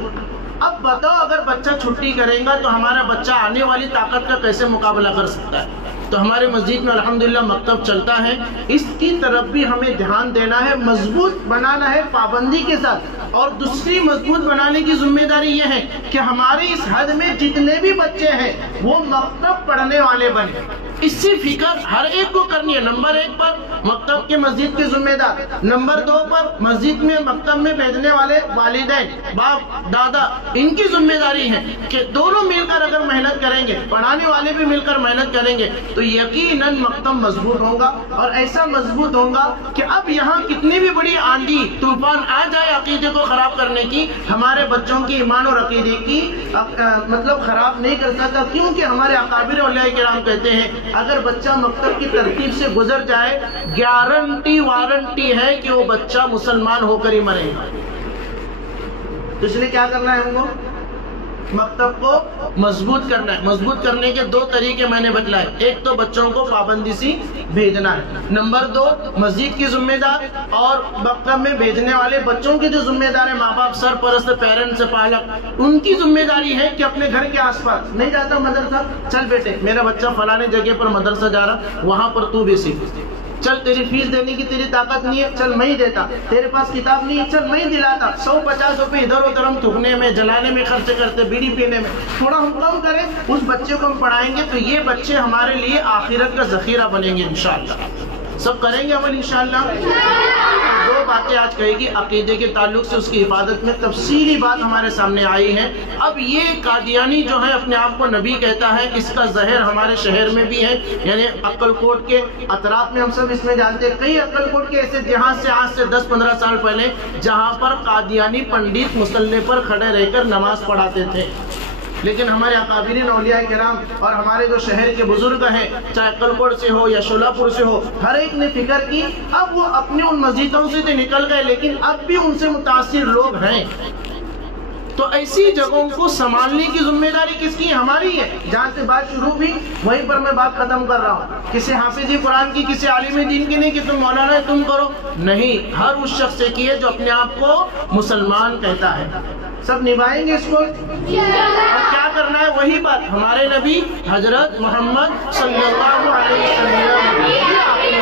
اب بتاؤ اگر بچہ چھٹی کرے گا تو ہمارا بچہ آنے والی طاقت کا کیسے مقابلہ کر سکتا ہے؟ تو ہمارے مسجد میں الحمدللہ مکتب چلتا ہے، اس کی طرف بھی ہمیں دھیان دینا ہے، مضبوط بنانا ہے پابندی کے ساتھ. اور دوسری مضبوط بنانے کی ذمہ داری یہ ہے کہ ہمارے اس حد میں جتنے بھی بچے ہیں وہ مکتب پڑھنے والے بنے. اسی فکر ہر ایک کو کرنی ہے۔ نمبر 1 پر مکتب کے مسجد کے ذمہ دار، نمبر 2 پر مسجد میں مکتب میں بھیجنے والے والدین، باپ دادا، ان کی ذمہ داری ہے کہ دونوں مل کر اگر محنت کریں گے، پڑھانے والے بھی مل کر محنت کریں گے تو یقیناً مکتب مضبوط ہوگا، اور ایسا مضبوط ہوگا کہ اب یہاں کتنی بھی بڑی آندھی طوفان آ جائے عقیدے کو خراب کرنے کی، ہمارے بچوں کی ایمان اور عقیدے کی مطلب خراب نہیں کر سکتا، کیونکہ ہمارے اکابر اولیاء کرام کہتے ہیں اگر بچہ مکتب کی ترتیب سے گزر جائے گارنٹی وارنٹی ہے کہ وہ بچہ مسلمان ہو کر ہی مرے گا۔ تو اس لیے کیا کرنا ہے ہم کو؟ مکتب کو مضبوط کرنا ہے۔ مضبوط کرنے کے 2 طریقے میں نے بتلائے، ایک تو بچوں کو پابندی سے بھیجنا ہے، نمبر 2 مسجد کی ذمہ دار اور مکتب میں بھیجنے والے بچوں کے جو ذمہ دار ہیں، ماں باپ، سرپرست، پیرنٹس، پالک، ان کی ذمہ داری ہے کہ اپنے گھر کے آس پاس نہیں جاتا مدرسہ، چل بیٹے میرا بچہ فلانے جگہ پر مدرسہ جا رہا، وہاں پر تو بھی سیکھ، چل تیری فیس دینے کی تیری طاقت نہیں ہے، چل میں ہی دیتا، تیرے پاس کتاب نہیں ہے، چل میں ہی دلاتا، 150 روپے ادھر ادھر ہم تھوکنے میں، جلانے میں خرچ کرتے، بیڑی پینے میں، تھوڑا ہم کم کریں، اس بچے کو ہم پڑھائیں گے تو یہ بچے ہمارے لیے آخرت کا ذخیرہ بنیں گے انشاءاللہ۔ سب کریں گے عمل انشاءاللہ۔ 2 باتیں آج کہے گی عقیدے کے تعلق سے، اس کی حفاظت میں تفصیلی بات ہمارے سامنے آئی ہے۔ اب یہ قادیانی جو ہے اپنے آپ کو نبی کہتا ہے، اس کا زہر ہمارے شہر میں بھی ہے، یعنی عقل کوٹ کے اطراف میں ہم سب اس میں جانتے ہیں، کئی عقل کوٹ کے ایسے دیہات سے آج سے 10-15 سال پہلے جہاں پر قادیانی پنڈت مصلی پر کھڑے رہ کر نماز پڑھاتے تھے، لیکن ہمارے اکابرین اولیاء کرام اور ہمارے جو شہر کے بزرگ ہیں، چاہے کلکوٹ سے ہو یا شولہپور سے ہو، ہر ایک نے فکر کی، اب وہ اپنے ان مسجدوں سے تو نکل گئے لیکن اب بھی ان سے متاثر لوگ ہیں، تو ایسی جگہوں کو سنبھالنے کی ذمہ داری کس کی؟ ہماری ہے۔ جہاں سے بات شروع ہوئی وہیں پر میں بات ختم کر رہا ہوں، کسی حافظ قرآن کی، کسی عالم دین کی نہیں کہ تم مولانا ہے تم کرو، نہیں، ہر اس شخص سے کی ہے جو اپنے آپ کو مسلمان کہتا ہے۔ سب نبھائیں گے اس کو، اور کیا کرنا ہے؟ وہی بات ہمارے نبی حضرت محمد صلی اللہ علیہ وسلم۔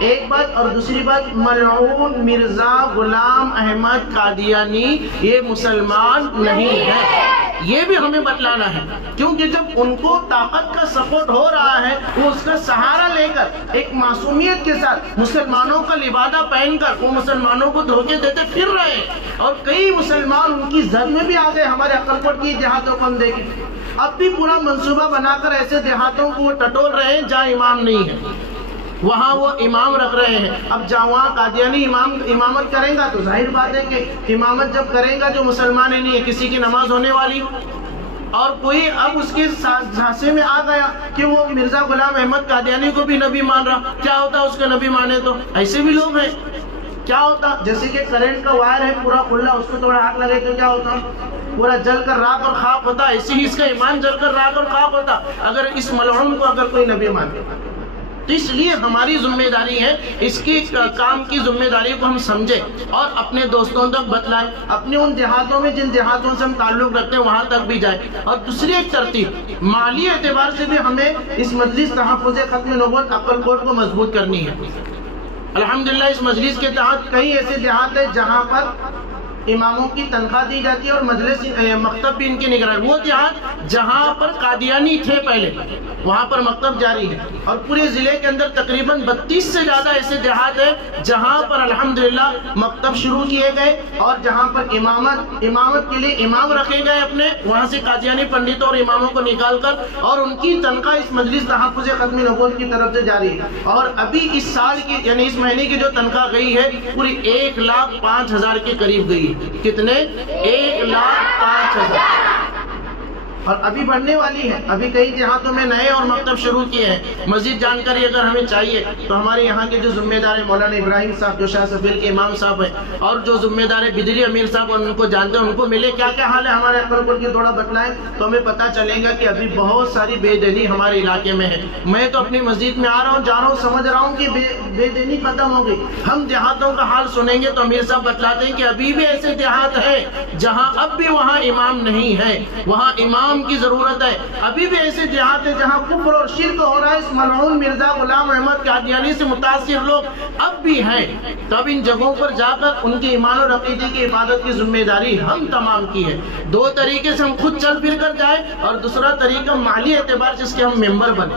ایک بات، اور دوسری بات، ملعون مرزا غلام احمد قادیانی یہ مسلمان نہیں ہے، یہ بھی ہمیں بتلانا ہے، کیونکہ جب ان کو طاقت کا سپورٹ ہو رہا ہے، وہ اس کا سہارا لے کر ایک معصومیت کے ساتھ مسلمانوں کا لبادہ پہن کر وہ مسلمانوں کو دھوکے دیتے پھر رہے ہیں، اور کئی مسلمان ان کی زد میں بھی آ گئے۔ ہمارے عقل کوٹ کی دیہاتوں کو ہم دیکھیں، اب بھی پورا منصوبہ بنا کر ایسے دیہاتوں کو وہ ٹٹول رہے ہیں جہاں امام نہیں ہے، وہاں وہ امام رکھ رہے ہیں۔ اب جہاں وہاں قادیانی امامت کریں گا تو ظاہر بات ہے کہ امامت جب کریں گا جو مسلمان ہی نہیں ہے، کسی کی نماز ہونے والی، اور کوئی اب اس کے جھانسے میں آ گیا کہ وہ مرزا غلام احمد قادیانی کو بھی نبی مان رہا، کیا ہوتا اس کا نبی مانے تو؟ ایسے بھی لوگ ہیں، کیا ہوتا؟ جیسے کہ کرنٹ کا وائر ہے پورا کھلا، اس کو تھوڑا ہاتھ لگے تو کیا ہوتا؟ پورا جل کر راک اور خاک ہوتا، ایسے ہی اس کا ایمان جل کر راک اور خاک ہوتا اگر اس ملعون کو اگر کوئی نبی مانتے۔ تو اس لیے ہماری ذمہ داری ہے اس کی کام کی ذمہ داری کو ہم سمجھیں اور اپنے دوستوں تک بتلائیں، اپنے ان دیہاتوں میں جن دیہاتوں سے ہم تعلق رکھتے ہیں وہاں تک بھی جائیں۔ اور دوسری ایک ترتیب مالی اعتبار سے بھی ہمیں اس مجلس تحفظ ختم نبوت عقل کوٹ کو مضبوط کرنی ہے۔ الحمدللہ اس مجلس کے تحت کئی ایسے دیہات ہیں جہاں پر اماموں کی تنخواہ دی جاتی ہے اور مجلس مکتب بھی ان کی نگرانی، وہ دیہات جہاں پر قادیانی تھے پہلے وہاں پر مکتب جاری ہے، اور پورے ضلع کے اندر تقریباً 32 سے زیادہ ایسے دیہات ہیں جہاں پر الحمدللہ مکتب شروع کیے گئے اور جہاں پر امامت کے لیے امام رکھے گئے اپنے وہاں سے قادیانی پنڈتوں اور اماموں کو نکال کر، اور ان کی تنخواہ اس مجلس تحفظ ختم نبوت کی طرف سے جاری ہے۔ اور ابھی اس سال کی یعنی اس مہینے کی جو تنخواہ گئی ہے پوری 1,05,000 کے قریب گئی ہے۔ کتنے؟ 1,05,000، اور ابھی بڑھنے والی ہے۔ ابھی کئی دیہاتوں میں نئے اور مکتب شروع کیے ہیں۔ مزید جانکاری اگر ہمیں چاہیے تو ہمارے یہاں کے جو ذمہ دار ہیں مولانا ابراہیم صاحب جو شاہ سفیر کے امام صاحب ہیں، اور جو ذمہ دار بدری امیر صاحب ان کو جانتے ہیں، ان کو ملے کیا کیا حال ہے ہمارے عقل کوٹ کی تھوڑا بتلائیں تو ہمیں پتہ چلے گا کہ ابھی بہت ساری بے دینی ہمارے علاقے میں ہے۔ میں تو اپنی مسجد میں آ رہا ہوں، جا رہا ہوں، سمجھ رہا ہوں کہ بے دینی ختم ہو گئی۔ ہم دیہاتوں کا حال سنیں گے تو امیر صاحب بتلاتے ہیں کہ ابھی بھی ایسے دیہات ہیں جہاں اب بھی وہاں امام نہیں ہے، وہاں امام کی ضرورت ہے۔ ابھی بھی ایسے دیہات ہیں جہاں کفر اور شرک ہو رہا ہے، اس ملعون مرزا غلام احمد قادیانی سے متاثر لوگ اب بھی ہیں۔ تب ان جگہوں پر جا کر ان کے ایمان اور عقیدے کی حفاظت کی ذمہ داری ہم تمام کی ہے۔ 2 طریقے سے ہم خود چل پھر کر جائیں، اور دوسرا طریقہ مالی اعتبار جس کے ہم ممبر بنے۔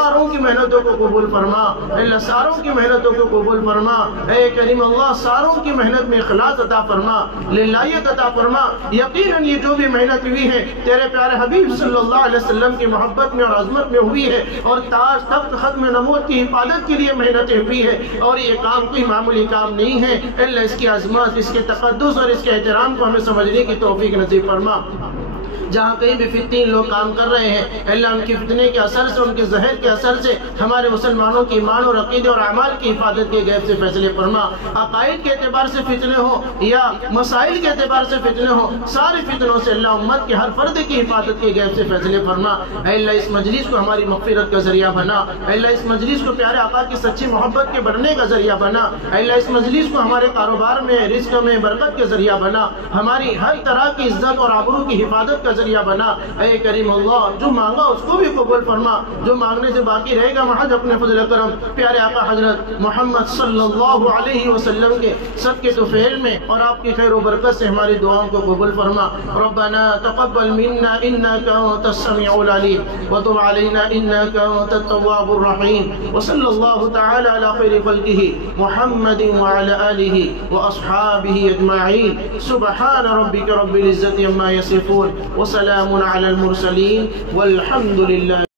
ساروں کی محنتوں کو قبول فرما، اے اللہ ساروں کی محنتوں کو قبول فرما، اے کریم اللہ ساروں کی محنت میں اخلاص عطا فرما، للہیت عطا فرما۔ یقیناً یہ جو بھی محنت ہوئی ہے تیرے پیارے حبیب صلی اللہ علیہ وسلم کی محبت میں اور عظمت میں ہوئی ہے، اور تاج تخت ختم نبوت کی حفاظت کے لیے محنتیں ہوئی ہے، اور یہ کام کوئی معمولی کام نہیں ہے۔ اے اللہ اس کی عظمت، اس کے تقدس اور اس کے احترام کو ہمیں سمجھنے کی توفیق نصیب فرما۔ جہاں کہیں بھی فتنی لوگ کام کر رہے ہیں اللہ ان کی فتنے کے اثر سے، ان کے زہر کے اثر سے ہمارے مسلمانوں کی ایمان اور عقیدے اور اعمال کی حفاظت کے غیب سے فیصلے فرما۔ عقائد کے اعتبار سے فتنے ہوں یا مسائل کے اعتبار سے فتنے ہوں، سارے فتنوں سے اللہ امت کے ہر فرد کی حفاظت کے غیب سے فیصلے فرما۔ اے اللہ اس مجلس کو ہماری مغفرت کا ذریعہ بنا، اے اللہ اس مجلس کو پیارے آقا کی سچی محبت کے بڑھنے کا ذریعہ بنا، اے اللہ اس مجلس کو ہمارے کاروبار میں، رزق میں برکت کے ذریعہ بنا، ہماری ہر طرح کی عزت اور آبرو کی حفاظت کا ذریعہ بنا۔ اے کریم اللہ جو مانگا اس کو بھی قبول فرما، جو مانگنے سے باقی رہے گا محض اپنے فضل کرم پیارے آقا حضرت محمد صلی اللہ علیہ وسلم کے صدقے طفیل میں اور آپ کی خیر و برکت سے ہماری دعاؤں کو قبول فرما۔ ربنا تقبل منا انك انت السميع العليم وتب علينا انك انت التواب الرحيم، وصلى الله تعالى على خير خلقه محمد وعلى آله وأصحابه أجمعين، سبحان ربك رب العزة عما يصفون وسلام على المرسلين والحمد لله۔